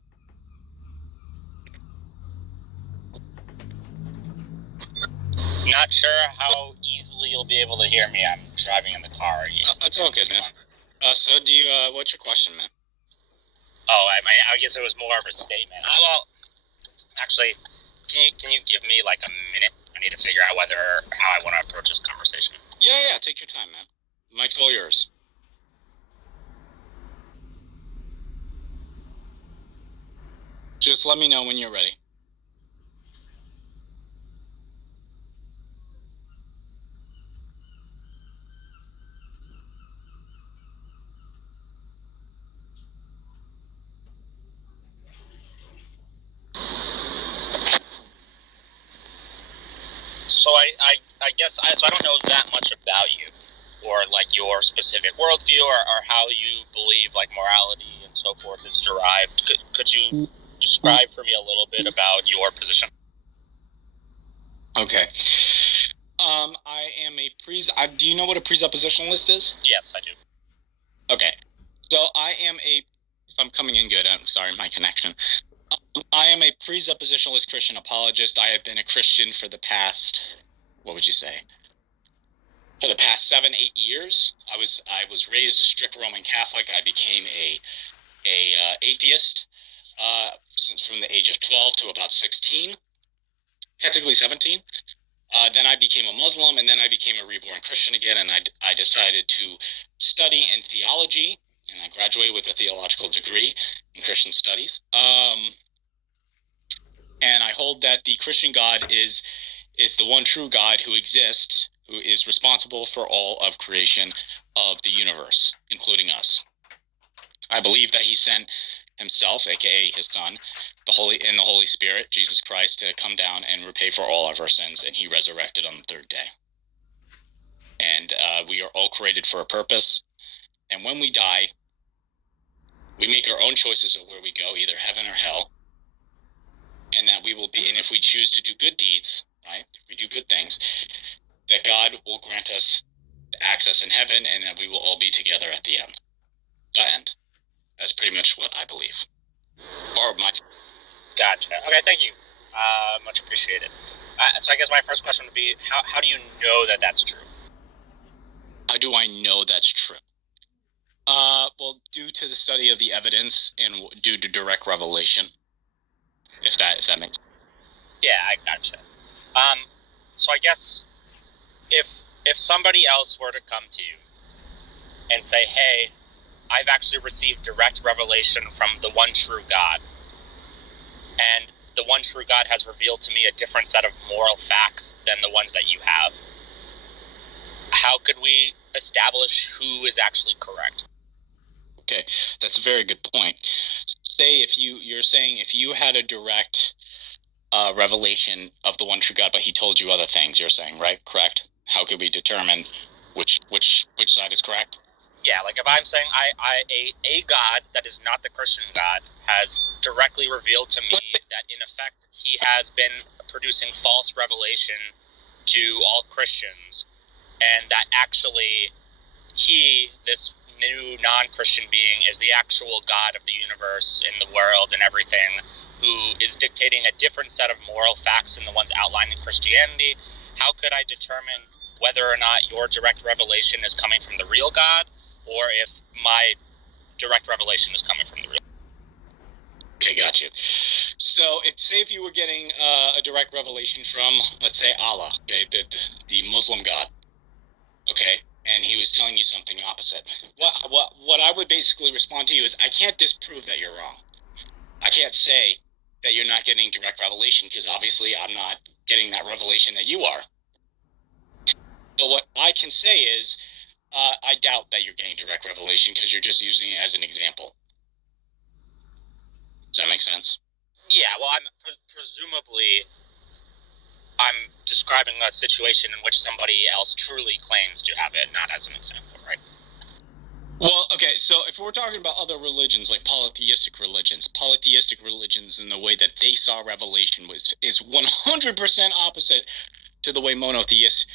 Not sure how easily you'll be able to hear me. I'm driving in the car. It's all good, man. So do you, what's your question, man? Oh, I guess it was more of a statement. Well, actually, can you give me like a minute? I need to figure out how I want to approach this conversation. Yeah, take your time, man. Mike's all yours. Just let me know when you're ready. So I guess so I don't know that much about you, or like your specific worldview, or how you believe like morality and so forth is derived. Could you describe for me a little bit about your position? Okay. I am a do you know what a presuppositionalist is? Yes, I do. Okay. So I am if I'm coming in good, I'm sorry, my connection. I am a presuppositionalist Christian apologist. I have been a Christian for the past, what would you say? For the past 7-8 years. I was raised a strict Roman Catholic. I became a atheist since from the age of 12 to about 16, technically 17. Then I became a Muslim, and then I became a reborn Christian again, and I decided to study in theology, and I graduated with a theological degree in Christian studies. And I hold that the Christian God is the one true God who exists, who is responsible for all of creation of the universe, including us. I believe that he sent himself, aka his son, the Holy Spirit, Jesus Christ, to come down and repay for all of our sins, and he resurrected on the third day. And we are all created for a purpose, and when we die, we make our own choices of where we go, either heaven or hell, and that we will be, and if we choose to do good deeds, right, if we do good things, that God will grant us access in heaven, and that we will all be together at the end. The end. That's pretty much what I believe. Gotcha. Okay, thank you. Much appreciated. So I guess my first question would be, how do you know that that's true? How do I know that's true? Well, due to the study of the evidence and due to direct revelation, if that makes sense. Yeah, I gotcha. So I guess if somebody else were to come to you and say, hey, I've actually received direct revelation from the one true God, and the one true God has revealed to me a different set of moral facts than the ones that you have, how could we establish who is actually correct? Okay, that's a very good point. Say you're saying if you had a direct revelation of the one true God, but he told you other things, you're saying, right? Correct? How could we determine which side is correct? Yeah, like if I'm saying a God that is not the Christian God has directly revealed to me that in effect he has been producing false revelation to all Christians, and that actually he, this new non-Christian being, is the actual God of the universe and the world and everything, who is dictating a different set of moral facts than the ones outlined in Christianity, how could I determine whether or not your direct revelation is coming from the real God, or if my direct revelation is coming from the real God? Okay, got you. So, if you were getting a direct revelation from, let's say, Allah, okay, the Muslim God, okay, and he was telling you something opposite, what I would basically respond to you is, I can't disprove that you're wrong. I can't say that you're not getting direct revelation, because obviously I'm not getting that revelation that you are. But what I can say is, I doubt that you're getting direct revelation because you're just using it as an example. Does that make sense? Yeah, well, presumably I'm describing a situation in which somebody else truly claims to have it, not as an example, right? Well, okay, so if we're talking about other religions, like polytheistic religions in the way that they saw revelation is 100% opposite to the way monotheist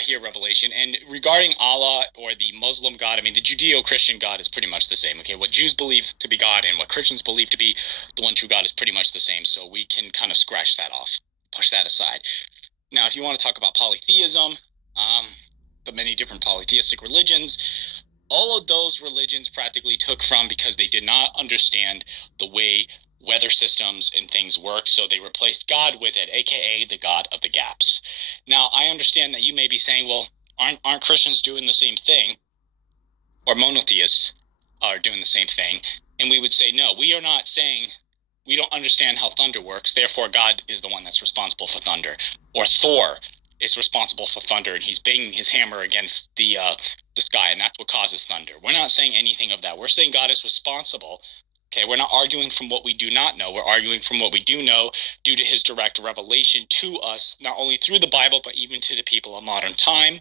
hear revelation. And regarding Allah or the Muslim God, I mean, the Judeo-Christian God is pretty much the same. Okay, what Jews believe to be God and what Christians believe to be the one true God is pretty much the same. So we can kind of scratch that off, push that aside. Now, if you want to talk about polytheism, the many different polytheistic religions, all of those religions practically took from because they did not understand the way weather systems and things work, so they replaced God with it, aka the God of the gaps. Now, I understand that you may be saying, well, aren't Christians doing the same thing? Or monotheists are doing the same thing? And we would say, no, we are not saying we don't understand how thunder works, therefore God is the one that's responsible for thunder. Or Thor is responsible for thunder, and he's banging his hammer against the sky, and that's what causes thunder. We're not saying anything of that. We're saying God is responsible. Okay, we're not arguing from what we do not know. We're arguing from what we do know due to his direct revelation to us, not only through the Bible, but even to the people of modern time.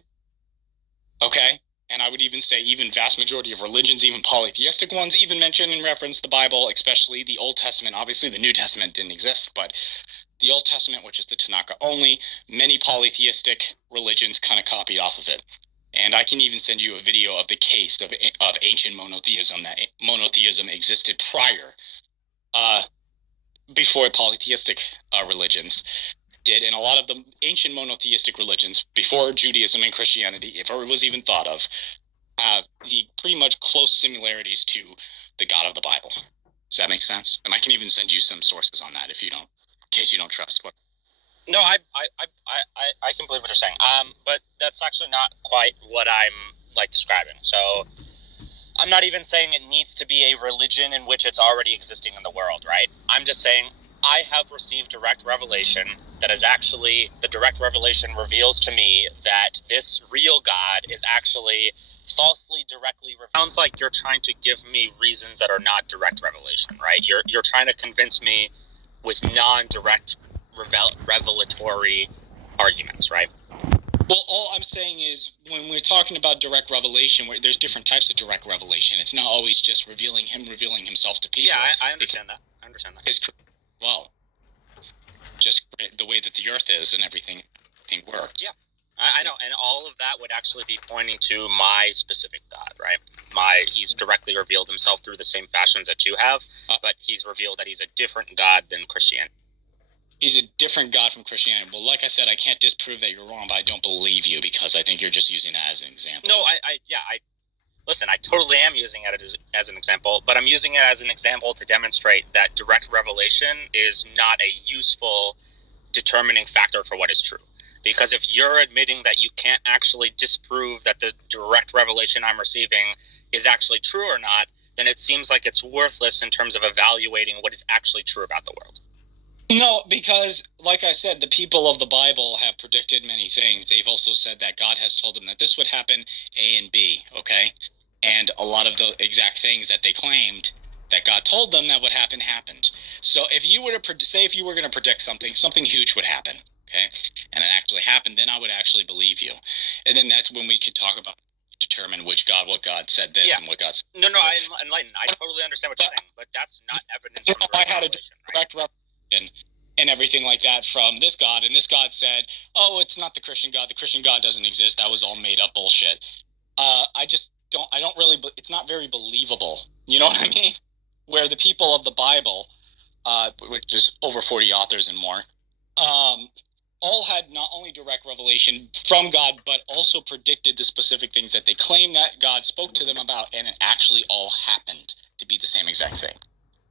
Okay? and I would even say even vast majority of religions, even polytheistic ones, even mention and reference the Bible, especially the Old Testament. Obviously, the New Testament didn't exist, but the Old Testament, which is the Tanakh only, many polytheistic religions kind of copied off of it. And I can even send you a video of the case of ancient monotheism, that monotheism existed prior, before polytheistic religions did. And a lot of the ancient monotheistic religions, before Judaism and Christianity, if it was even thought of, have the pretty much close similarities to the God of the Bible. Does that make sense? And I can even send you some sources on that if you don't, in case you don't trust what. No, I can believe what you're saying. But that's actually not quite what I'm like describing. So I'm not even saying it needs to be a religion in which it's already existing in the world, right? I'm just saying I have received direct revelation that is actually, the direct revelation reveals to me that this real God is actually falsely directly revealed. Sounds like you're trying to give me reasons that are not direct revelation, right? You're trying to convince me with non-direct revelatory arguments, right? Well, all I'm saying is when we're talking about direct revelation, where there's different types of direct revelation. It's not always just revealing himself to people. Yeah, I understand that. I understand that. Well, just the way that the earth is and everything works. Yeah, I know, and all of that would actually be pointing to my specific God, right? He's directly revealed himself through the same fashions that you have, but he's revealed that he's a different God than Christianity. He's a different God from Christianity. Well, like I said, I can't disprove that you're wrong, but I don't believe you because I think you're just using that as an example. No, listen, I totally am using it as an example, but I'm using it as an example to demonstrate that direct revelation is not a useful determining factor for what is true. Because if you're admitting that you can't actually disprove that the direct revelation I'm receiving is actually true or not, then it seems like it's worthless in terms of evaluating what is actually true about the world. No, because, like I said, the people of the Bible have predicted many things. They've also said that God has told them that this would happen A and B, okay? And a lot of the exact things that they claimed that God told them that would happen happened. So if you were to say, if you were going to predict something huge would happen, okay? And it actually happened, then I would actually believe you. And then that's when we could talk about determine what God said this and what God said. No, enlighten. I totally understand what you're saying, but that's not evidence from direct revelation, right? And everything like that from this God, and this God said, oh, it's not the Christian God doesn't exist, that was all made up bullshit. I don't really, it's not very believable, you know what I mean? Where the people of the Bible, which is over 40 authors and more, all had not only direct revelation from God, but also predicted the specific things that they claim that God spoke to them about, and it actually all happened to be the same exact thing.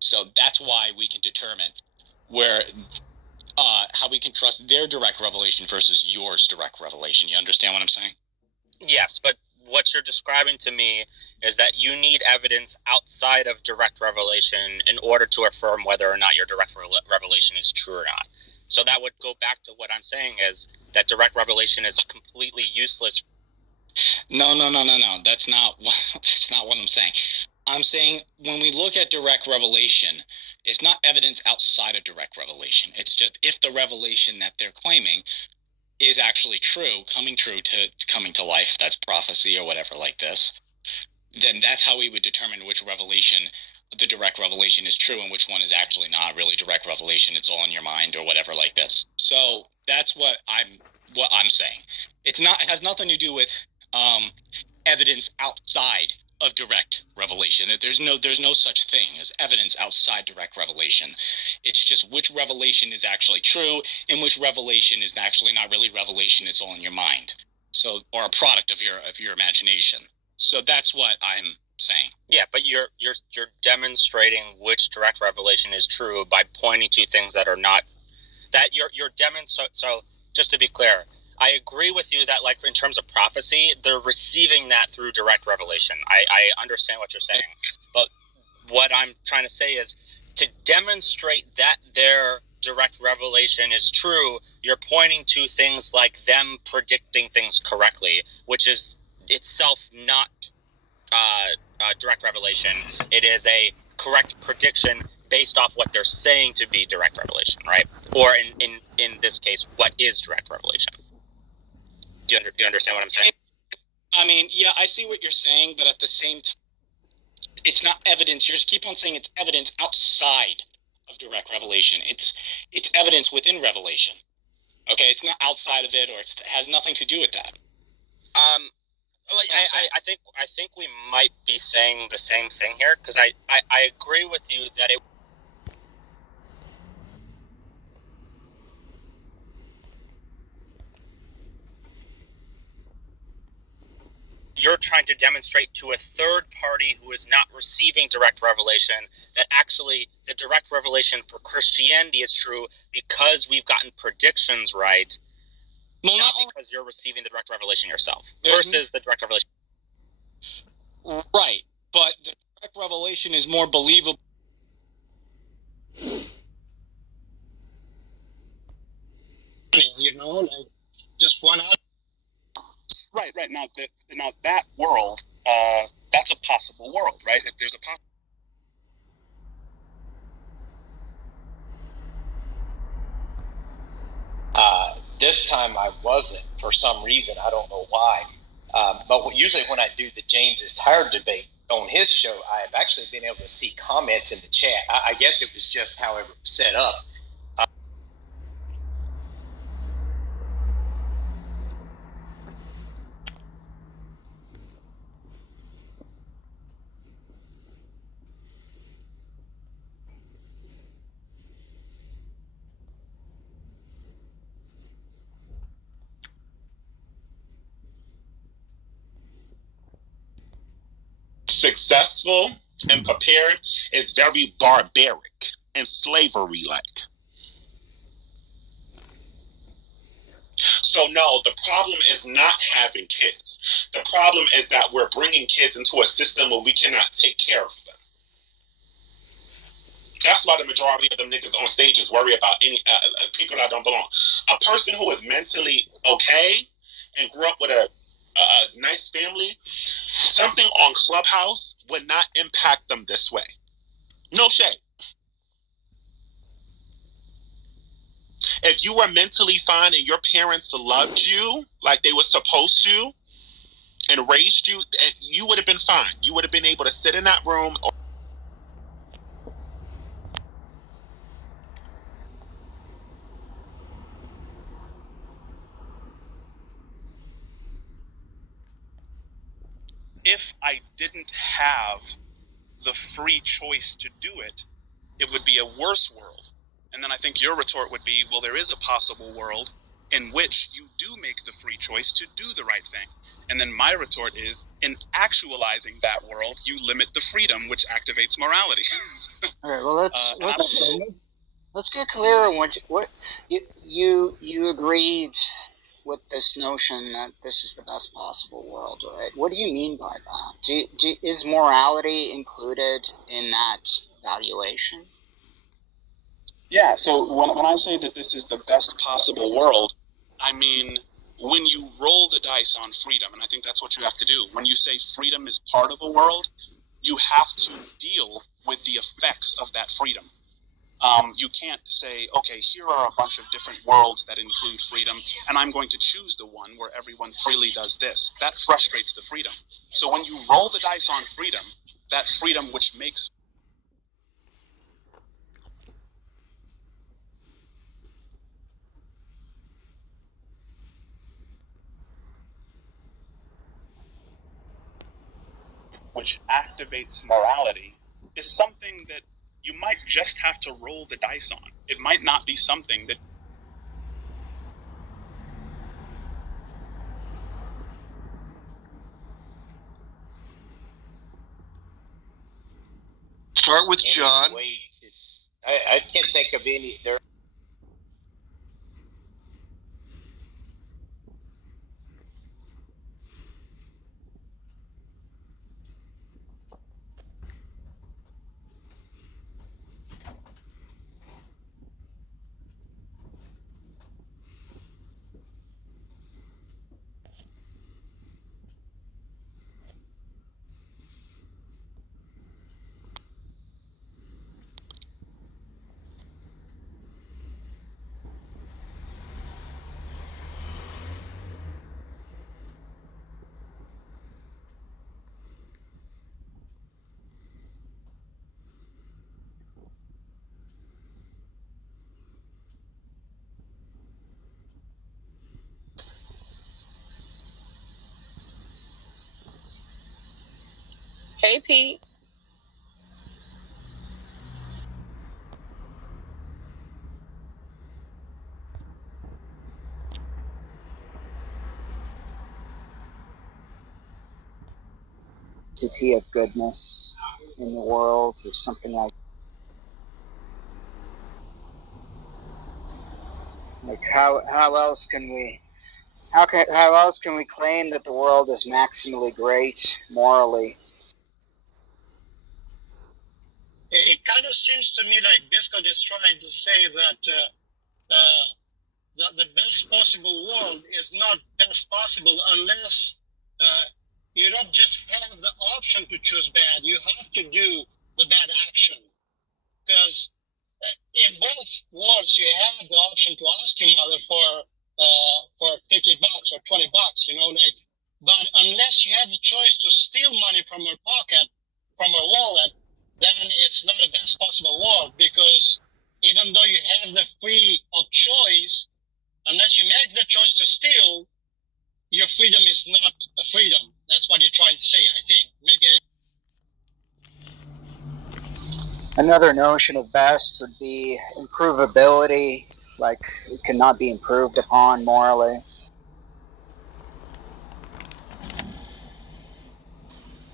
So that's why we can determine how we can trust their direct revelation versus yours direct revelation. You understand what I'm saying? Yes, but what you're describing to me is that you need evidence outside of direct revelation in order to affirm whether or not your direct revelation is true or not. So that would go back to what I'm saying is that direct revelation is completely useless. No. That's not what I'm saying. I'm saying when we look at direct revelation, it's not evidence outside of direct revelation. It's just if the revelation that they're claiming is actually true, coming to life, that's prophecy or whatever like this, then that's how we would determine which revelation, the direct revelation, is true and which one is actually not really direct revelation. It's all in your mind or whatever like this. So that's what I'm saying. It has nothing to do with evidence outside of direct revelation. There's no such thing as evidence outside direct revelation. It's just which revelation is actually true and which revelation is actually not really revelation. It's all in your mind. So, or a product of your imagination. So that's what I'm saying. Yeah, but you're demonstrating which direct revelation is true by pointing to things that are not. That you're demonstrating. So just to be clear, I agree with you that, like, in terms of prophecy, they're receiving that through direct revelation. I understand what you're saying. But what I'm trying to say is to demonstrate that their direct revelation is true, you're pointing to things like them predicting things correctly, which is itself not direct revelation. It is a correct prediction based off what they're saying to be direct revelation, right? Or in this case, what is direct revelation? Do you understand what I'm saying? I mean, yeah, I see what you're saying, but at the same time, it's not evidence. You just keep on saying it's evidence outside of direct revelation. It's evidence within revelation. Okay, it's not outside of it, or it has nothing to do with that. I think we might be saying the same thing here, because I agree with you that it. You're trying to demonstrate to a third party who is not receiving direct revelation that actually the direct revelation for Christianity is true because we've gotten predictions right, not because you're receiving the direct revelation yourself versus the direct revelation. Right, but the direct revelation is more believable. You know, like just one out. Right. Now that world, that's a possible world, right? If there's a This time I wasn't for some reason. I don't know why. But usually when I do the James is Tired debate on his show, I have actually been able to see comments in the chat. I guess it was just however it was set up. Successful and prepared is very barbaric and slavery-like. So no, the problem is not having kids. The problem is that we're bringing kids into a system where we cannot take care of them. That's why the majority of them niggas on stages worry about any people that don't belong. A person who is mentally okay and grew up with a nice family, something on Clubhouse would not impact them this way. No shade. If you were mentally fine and your parents loved you like they were supposed to and raised you, you would have been fine. You would have been able to sit in that room. If I didn't have the free choice to do it, it would be a worse world. And then I think your retort would be, well, there is a possible world in which you do make the free choice to do the right thing. And then my retort is, in actualizing that world, you limit the freedom, which activates morality. All right, well, let's get clear on what you agreed with this notion that this is the best possible world, right? What do you mean by that? Is morality included in that valuation? Yeah, so when I say that this is the best possible world, I mean when you roll the dice on freedom, and I think that's what you have to do. When you say freedom is part of a world, you have to deal with the effects of that freedom. You can't say, okay, here are a bunch of different worlds that include freedom, and I'm going to choose the one where everyone freely does this. That frustrates the freedom. So when you roll the dice on freedom, that freedom which makes which activates morality is something that you might just have to roll the dice on. It might not be something that start with John. I can't think of any. Hey, Pete. Entity of goodness in the world or something like how else can we claim that the world is maximally great morally? It kind of seems to me like Biscott is trying to say that the best possible world is not best possible unless you don't just have the option to choose bad. You have to do the bad action. Because in both worlds, you have the option to ask your mother for $50 or $20, but unless you have the choice to steal money from her pocket, from her wallet, then it's not the best possible world, because even though you have the free of choice, unless you make the choice to steal, your freedom is not a freedom. That's what you're trying to say, I think. Another notion of best would be improvability, like it cannot be improved upon morally.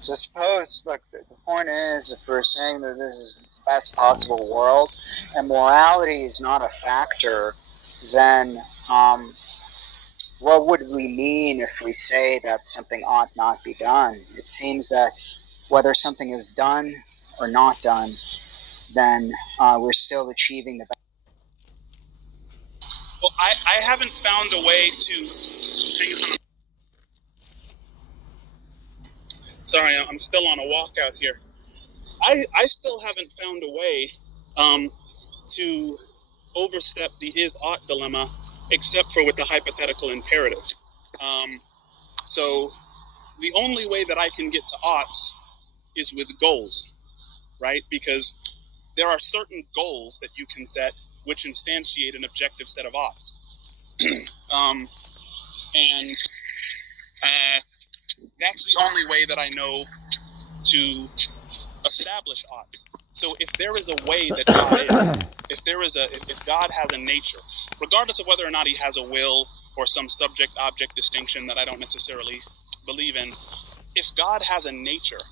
So suppose, look, the point is, if we're saying that this is the best possible world, and morality is not a factor, then what would we mean if we say that something ought not be done? It seems that whether something is done or not done, then we're still achieving the best. Well, I haven't found a way to... Hang on. Sorry, I'm still on a walk out here. I still haven't found a way to overstep the is-ought dilemma, except for with the hypothetical imperative. So the only way that I can get to oughts is with goals, right? Because there are certain goals that you can set which instantiate an objective set of oughts. And that's the only way that I know to establish oughts. So if there is a way that God is, if God has a nature, regardless of whether or not he has a will or some subject-object distinction that I don't necessarily believe in, if God has a nature,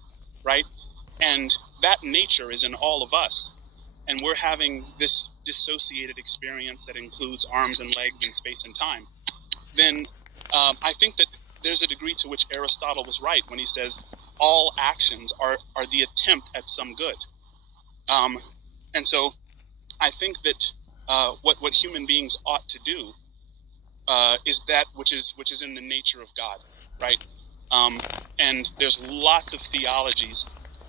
right, and that nature is in all of us, and we're having this dissociated experience that includes arms and legs and space and time, then I think that there's a degree to which Aristotle was right when he says all actions are the attempt at some good. And so I think that what human beings ought to do is that which is in the nature of God, right? And there's lots of theologies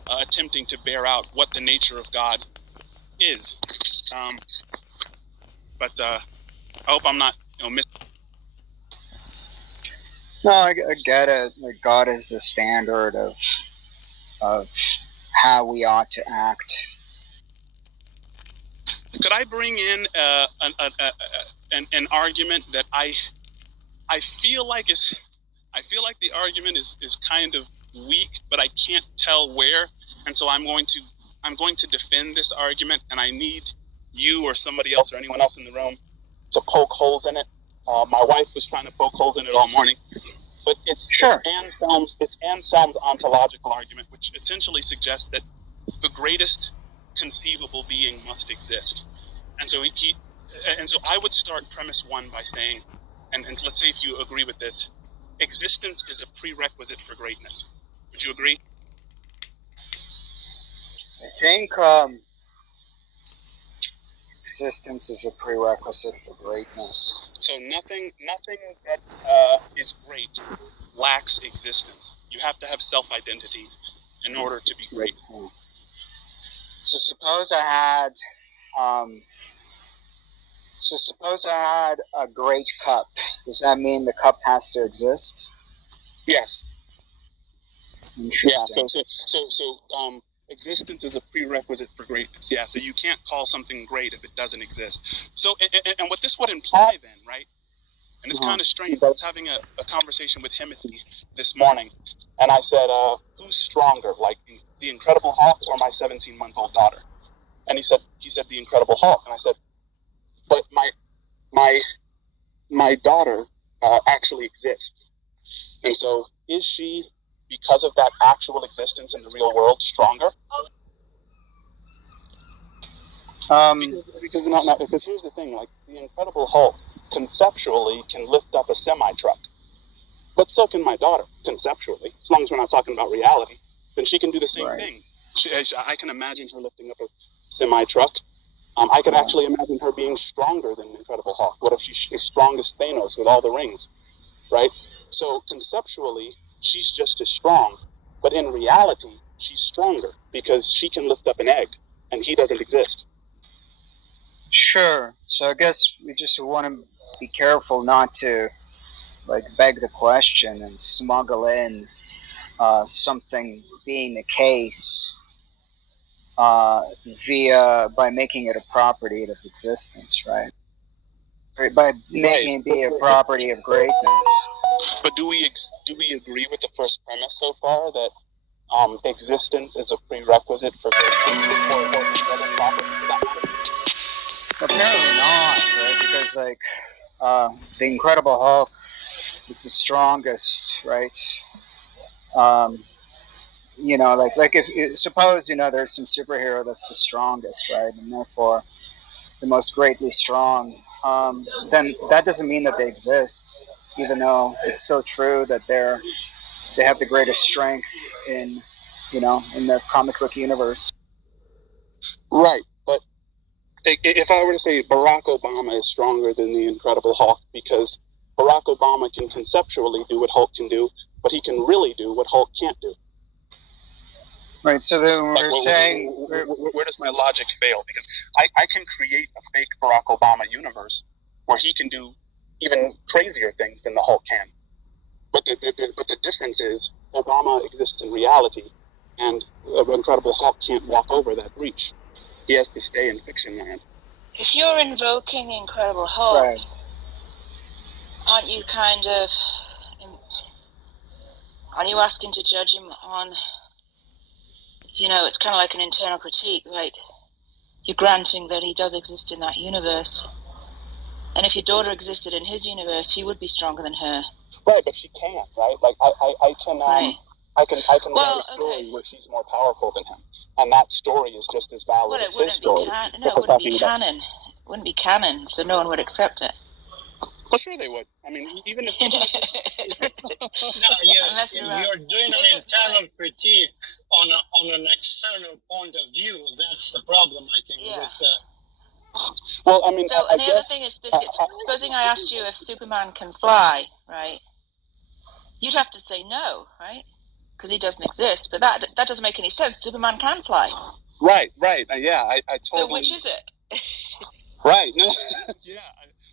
attempting to bear out what the nature of God is. But I hope I'm not missing. No, I get it. Like God is the standard of how we ought to act. Could I bring in an argument that I feel like the argument is kind of weak, but I can't tell where, and so I'm going to defend this argument, and I need you or somebody else or anyone else in the room to poke holes in it. My wife was trying to poke holes in it all morning, but it's Anselm's ontological argument, which essentially suggests that the greatest conceivable being must exist, and so so I would start premise one by saying, and let's say if you agree with this, existence is a prerequisite for greatness. Would you agree? I think existence is a prerequisite for greatness. So nothing that is great lacks existence. You have to have self-identity in order to be great. So suppose I had a great cup. Does that mean the cup has to exist? Yes. Yeah. So existence is a prerequisite for greatness. Yeah. So you can't call something great if it doesn't exist. So and what this would imply then, right, And it's kind of strange. I was having a conversation with Timothy this morning, and I said, who's stronger, like the Incredible Hulk or my 17-month-old daughter? And he said the Incredible Hulk. And I said, but my daughter actually exists. And so is she, because of that actual existence in the real world, stronger? Because here's the thing, like the Incredible Hulk conceptually can lift up a semi-truck, but so can my daughter conceptually. As long as we're not talking about reality, then she can do the same thing. I can imagine her lifting up a semi-truck. I could actually imagine her being stronger than Incredible Hulk. What if she's as strong as Thanos with all the rings, right? So conceptually, she's just as strong, but in reality, she's stronger because she can lift up an egg, and he doesn't exist. Sure. So I guess we just want to be careful not to like beg the question and smuggle in something being the case by making it a property of existence, right? By making it be a property of greatness. But do we agree with the first premise so far that existence is a prerequisite for greatness or the other properties of that matter? Apparently not, right? Because like the Incredible Hulk is the strongest, right? You know, like if suppose there's some superhero that's the strongest, right, and therefore the most greatly strong. Then that doesn't mean that they exist, even though it's still true that they have the greatest strength in the comic book universe. Right, but if I were to say Barack Obama is stronger than the Incredible Hulk because Barack Obama can conceptually do what Hulk can do, but he can really do what Hulk can't do. Right, so then we're saying... Where does my logic fail? Because I can create a fake Barack Obama universe where he can do even crazier things than the Hulk can. But the difference is Obama exists in reality, and Incredible Hulk can't walk over that breach. He has to stay in fiction land. If you're invoking the Incredible Hulk, right, aren't you asking to judge him on... it's kind of like an internal critique, like you're granting that he does exist in that universe. And if your daughter existed in his universe, he would be stronger than her. Right, but she can't, right? Like I can write a story where she's more powerful than him, and that story is just as valid as his story. It wouldn't be canon. It wouldn't be canon, so no one would accept it. Well, sure they would. I mean, even if... You're doing an internal critique on an external point of view. That's the problem, I think. Yeah. Well, I mean, so, and the other thing is, supposing I asked you if Superman can fly, right? You'd have to say no, right? Because he doesn't exist. But that doesn't make any sense. Superman can fly. Right. Yeah, I totally... So which is it? Right. No. Yeah.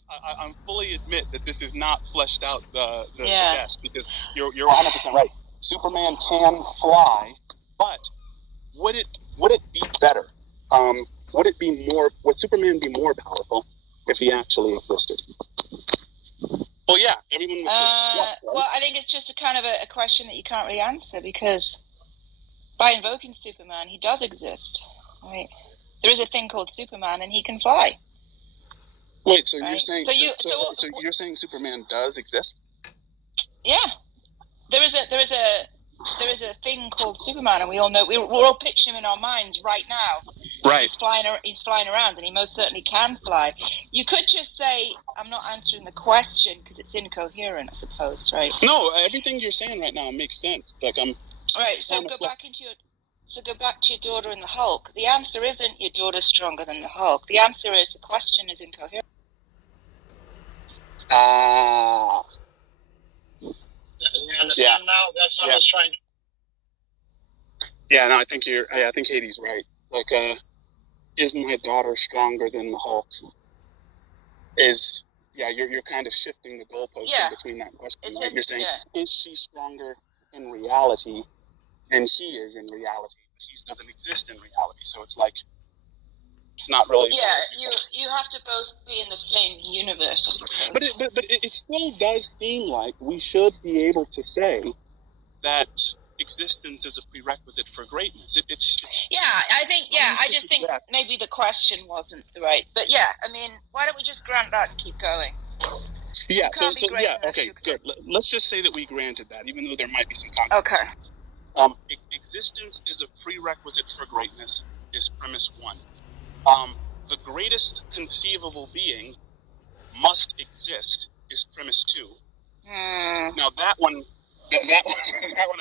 I fully admit that this is not fleshed out the best, because you're 100% right. Superman can fly, but would it be better? Would Superman be more powerful if he actually existed? Well, yeah, everyone would say, right? Well, I think it's just a kind of a question that you can't really answer, because by invoking Superman, he does exist, right? There is a thing called Superman, and he can fly. Wait, so right? you're saying so you're saying Superman does exist? Yeah, there is a thing called Superman, and we all know we're all picturing him in our minds right now. Right. He's flying around, and he most certainly can fly. You could just say, "I'm not answering the question" because it's incoherent, I suppose, right? No, everything you're saying right now makes sense. Like All right, so go back to your daughter and the Hulk. The answer isn't your daughter's stronger than the Hulk. The answer is the question is incoherent. You understand now? That's what I was trying to... Yeah, no, I think Hades' right. Like, is my daughter stronger than the Hulk? You're kind of shifting the goalpost in between that question, right? You're saying, is she stronger in reality than he is in reality? He doesn't exist in reality, so it's like, It's not really. Yeah, you have to both be in the same universe, I suppose. But it still does seem like we should be able to say that existence is a prerequisite for greatness. I just think maybe the question wasn't right. But yeah, I mean, why don't we just grant that and keep going? Yeah, okay, good. Let's just say that we granted that, even though there might be some controversy. Okay. Existence is a prerequisite for greatness is premise 1. The greatest conceivable being must exist is premise 2. Now that one I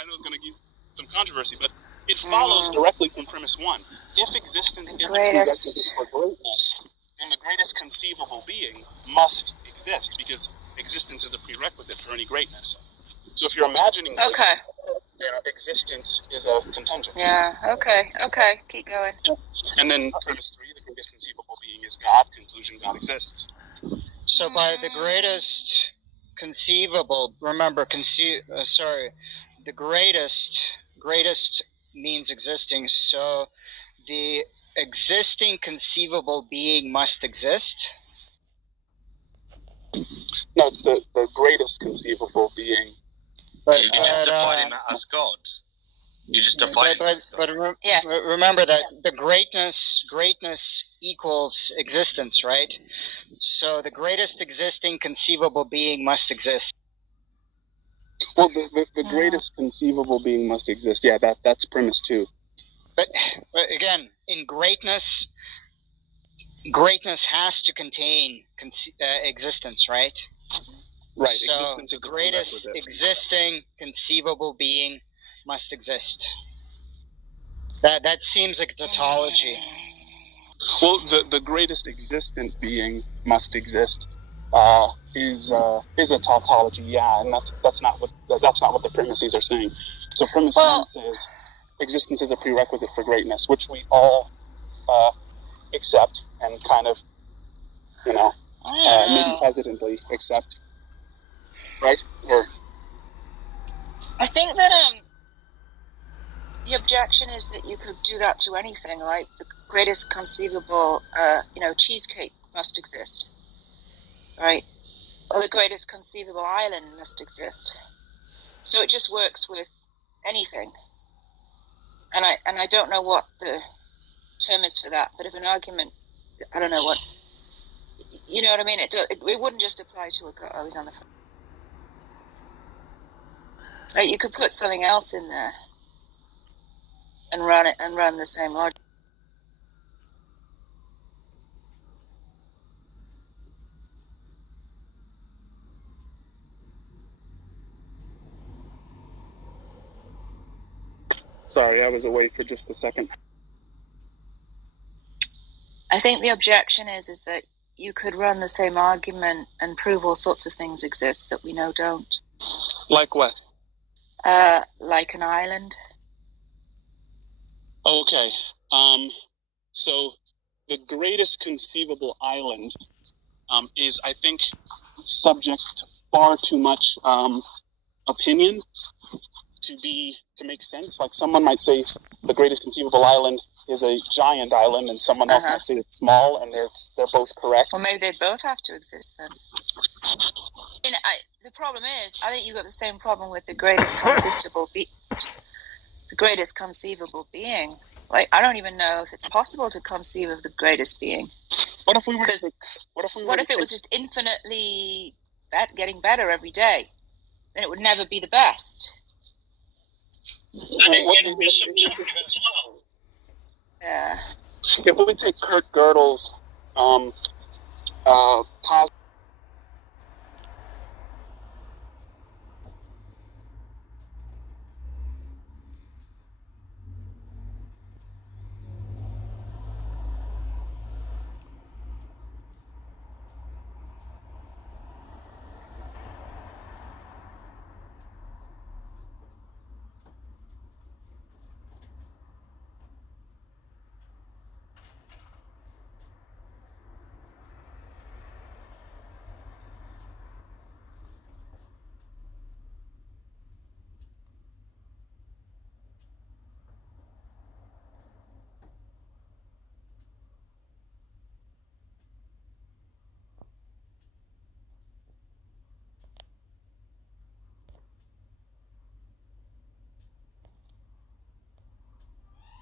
know is going to give some controversy, but it follows directly from premise 1. If existence is a prerequisite for greatness, then the greatest conceivable being must exist, because existence is a prerequisite for any greatness. So if you're imagining greatness, existence is a contingent. Yeah, okay, keep going. And then premise 3, the greatest conceivable being is God. Conclusion, God exists. So by the greatest conceivable, remember, the greatest means existing, so the existing conceivable being must exist? No, it's the greatest conceivable being. But you're just defining that as God. You just define remember that the greatness equals existence, right? So the greatest existing conceivable being must exist. Well, the greatest conceivable being must exist. Yeah, that's premise 2. But again, in greatness has to contain existence, right? Right. So the greatest existing conceivable being must exist. That seems like a tautology. Well, the greatest existent being must exist is a tautology, yeah, and that's not what the premises are saying. So premise 1 says existence is a prerequisite for greatness, which we all accept and kind of, maybe hesitantly accept, right? Or I think that the objection is that you could do that to anything, like the greatest conceivable, cheesecake must exist, right? Or the greatest conceivable island must exist. So it just works with anything. And I don't know what the term is for that, but if an argument, I don't know what, you know what I mean? It wouldn't just apply to a girl. Oh, he's on the phone. Like you could put something else in there and run the same logic. Sorry, I was away for just a second. I think the objection is that you could run the same argument and prove all sorts of things exist that we know don't. Like what? Like an island. Okay. So the greatest conceivable island is, I think, subject to far too much opinion to make sense. Like someone might say the greatest conceivable island is a giant island, and someone else might say it's small, and they're both correct. Well, maybe they both have to exist then. The problem is, I think you've got the same problem with the greatest conceivable being. Like, I don't even know if it's possible to conceive of the greatest being. What if we were? What if it was just infinitely getting better every day? Then it would never be the best. And it would be subjective as well. Yeah. If we take Kurt Gödel's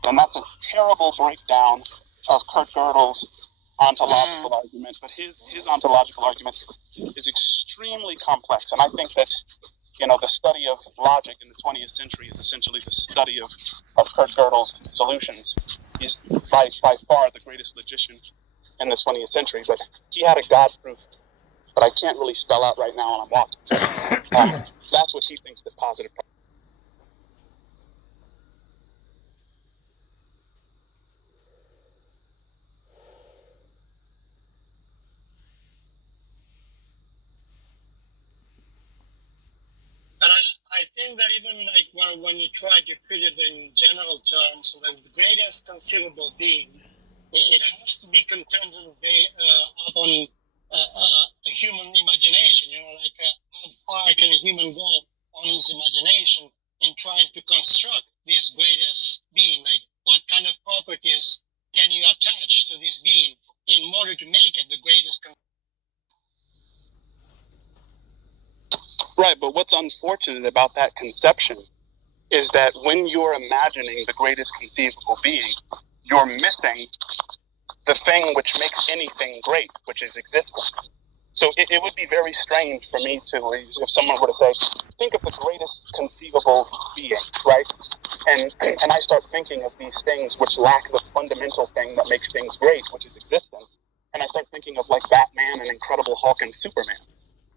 And that's a terrible breakdown of Kurt Gödel's ontological argument, but his ontological argument is extremely complex, and I think that, you know, the study of logic in the 20th century is essentially the study of Kurt Gödel's solutions. He's by far the greatest logician in the 20th century, but he had a God proof that I can't really spell out right now, and I'm walking. That's what he thinks that positive. And I think that even like when you try to put it in general terms, like the greatest conceivable being, it has to be contingent upon a human imagination. You know, like how far can a human go on his imagination in trying to construct this greatest being? Like what kind of properties can you attach to this being in order to make it the greatest? Right, but what's unfortunate about that conception is that when you're imagining the greatest conceivable being, you're missing the thing which makes anything great, which is existence. So it would be very strange for me to, if someone were to say, think of the greatest conceivable being, right? And I start thinking of these things which lack the fundamental thing that makes things great, which is existence. And I start thinking of like Batman and Incredible Hulk and Superman.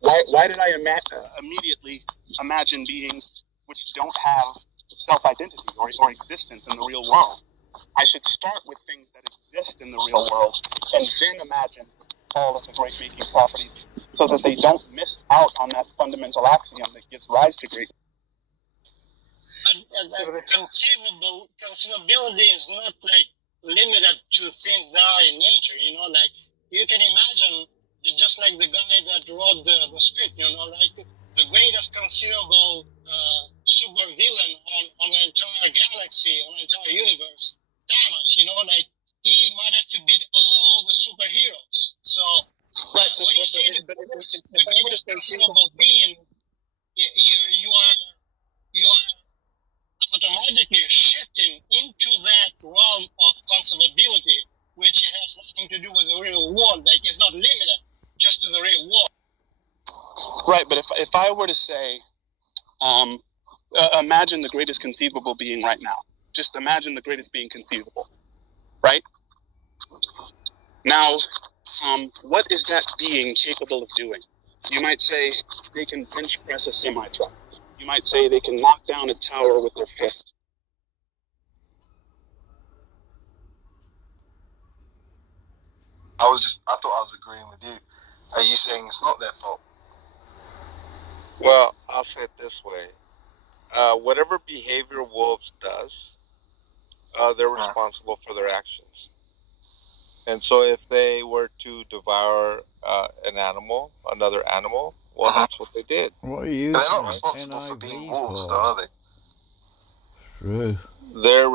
Why did I immediately imagine beings which don't have self-identity or existence in the real world? I should start with things that exist in the real world and then imagine all of the great making properties so that they don't miss out on that fundamental axiom that gives rise to great. And conceivability is not like limited to things that are in nature, you know, like you can imagine just like the guy that wrote the script, you know, like the greatest conceivable super villain on the entire galaxy, on the entire universe, Thanos, you know, like he managed to beat all the superheroes. So, right, so when you say the greatest conceivable being, you are automatically shifting into that realm of conceivability, which it has nothing to do with the real world. Like it's not limited just to the real world. Right, but if I were to say, imagine the greatest conceivable being right now. Just imagine the greatest being conceivable, right? Now, what is that being capable of doing? You might say they can bench press a semi-truck. You might say they can knock down a tower with their fist. I thought I was agreeing with you. Are you saying it's not their fault? Well, I'll say it this way. Whatever behavior wolves does, they're responsible for their actions. And so if they were to devour another animal, well, that's what they did. What are you? They're not responsible for being wolves, though, are they? True. They're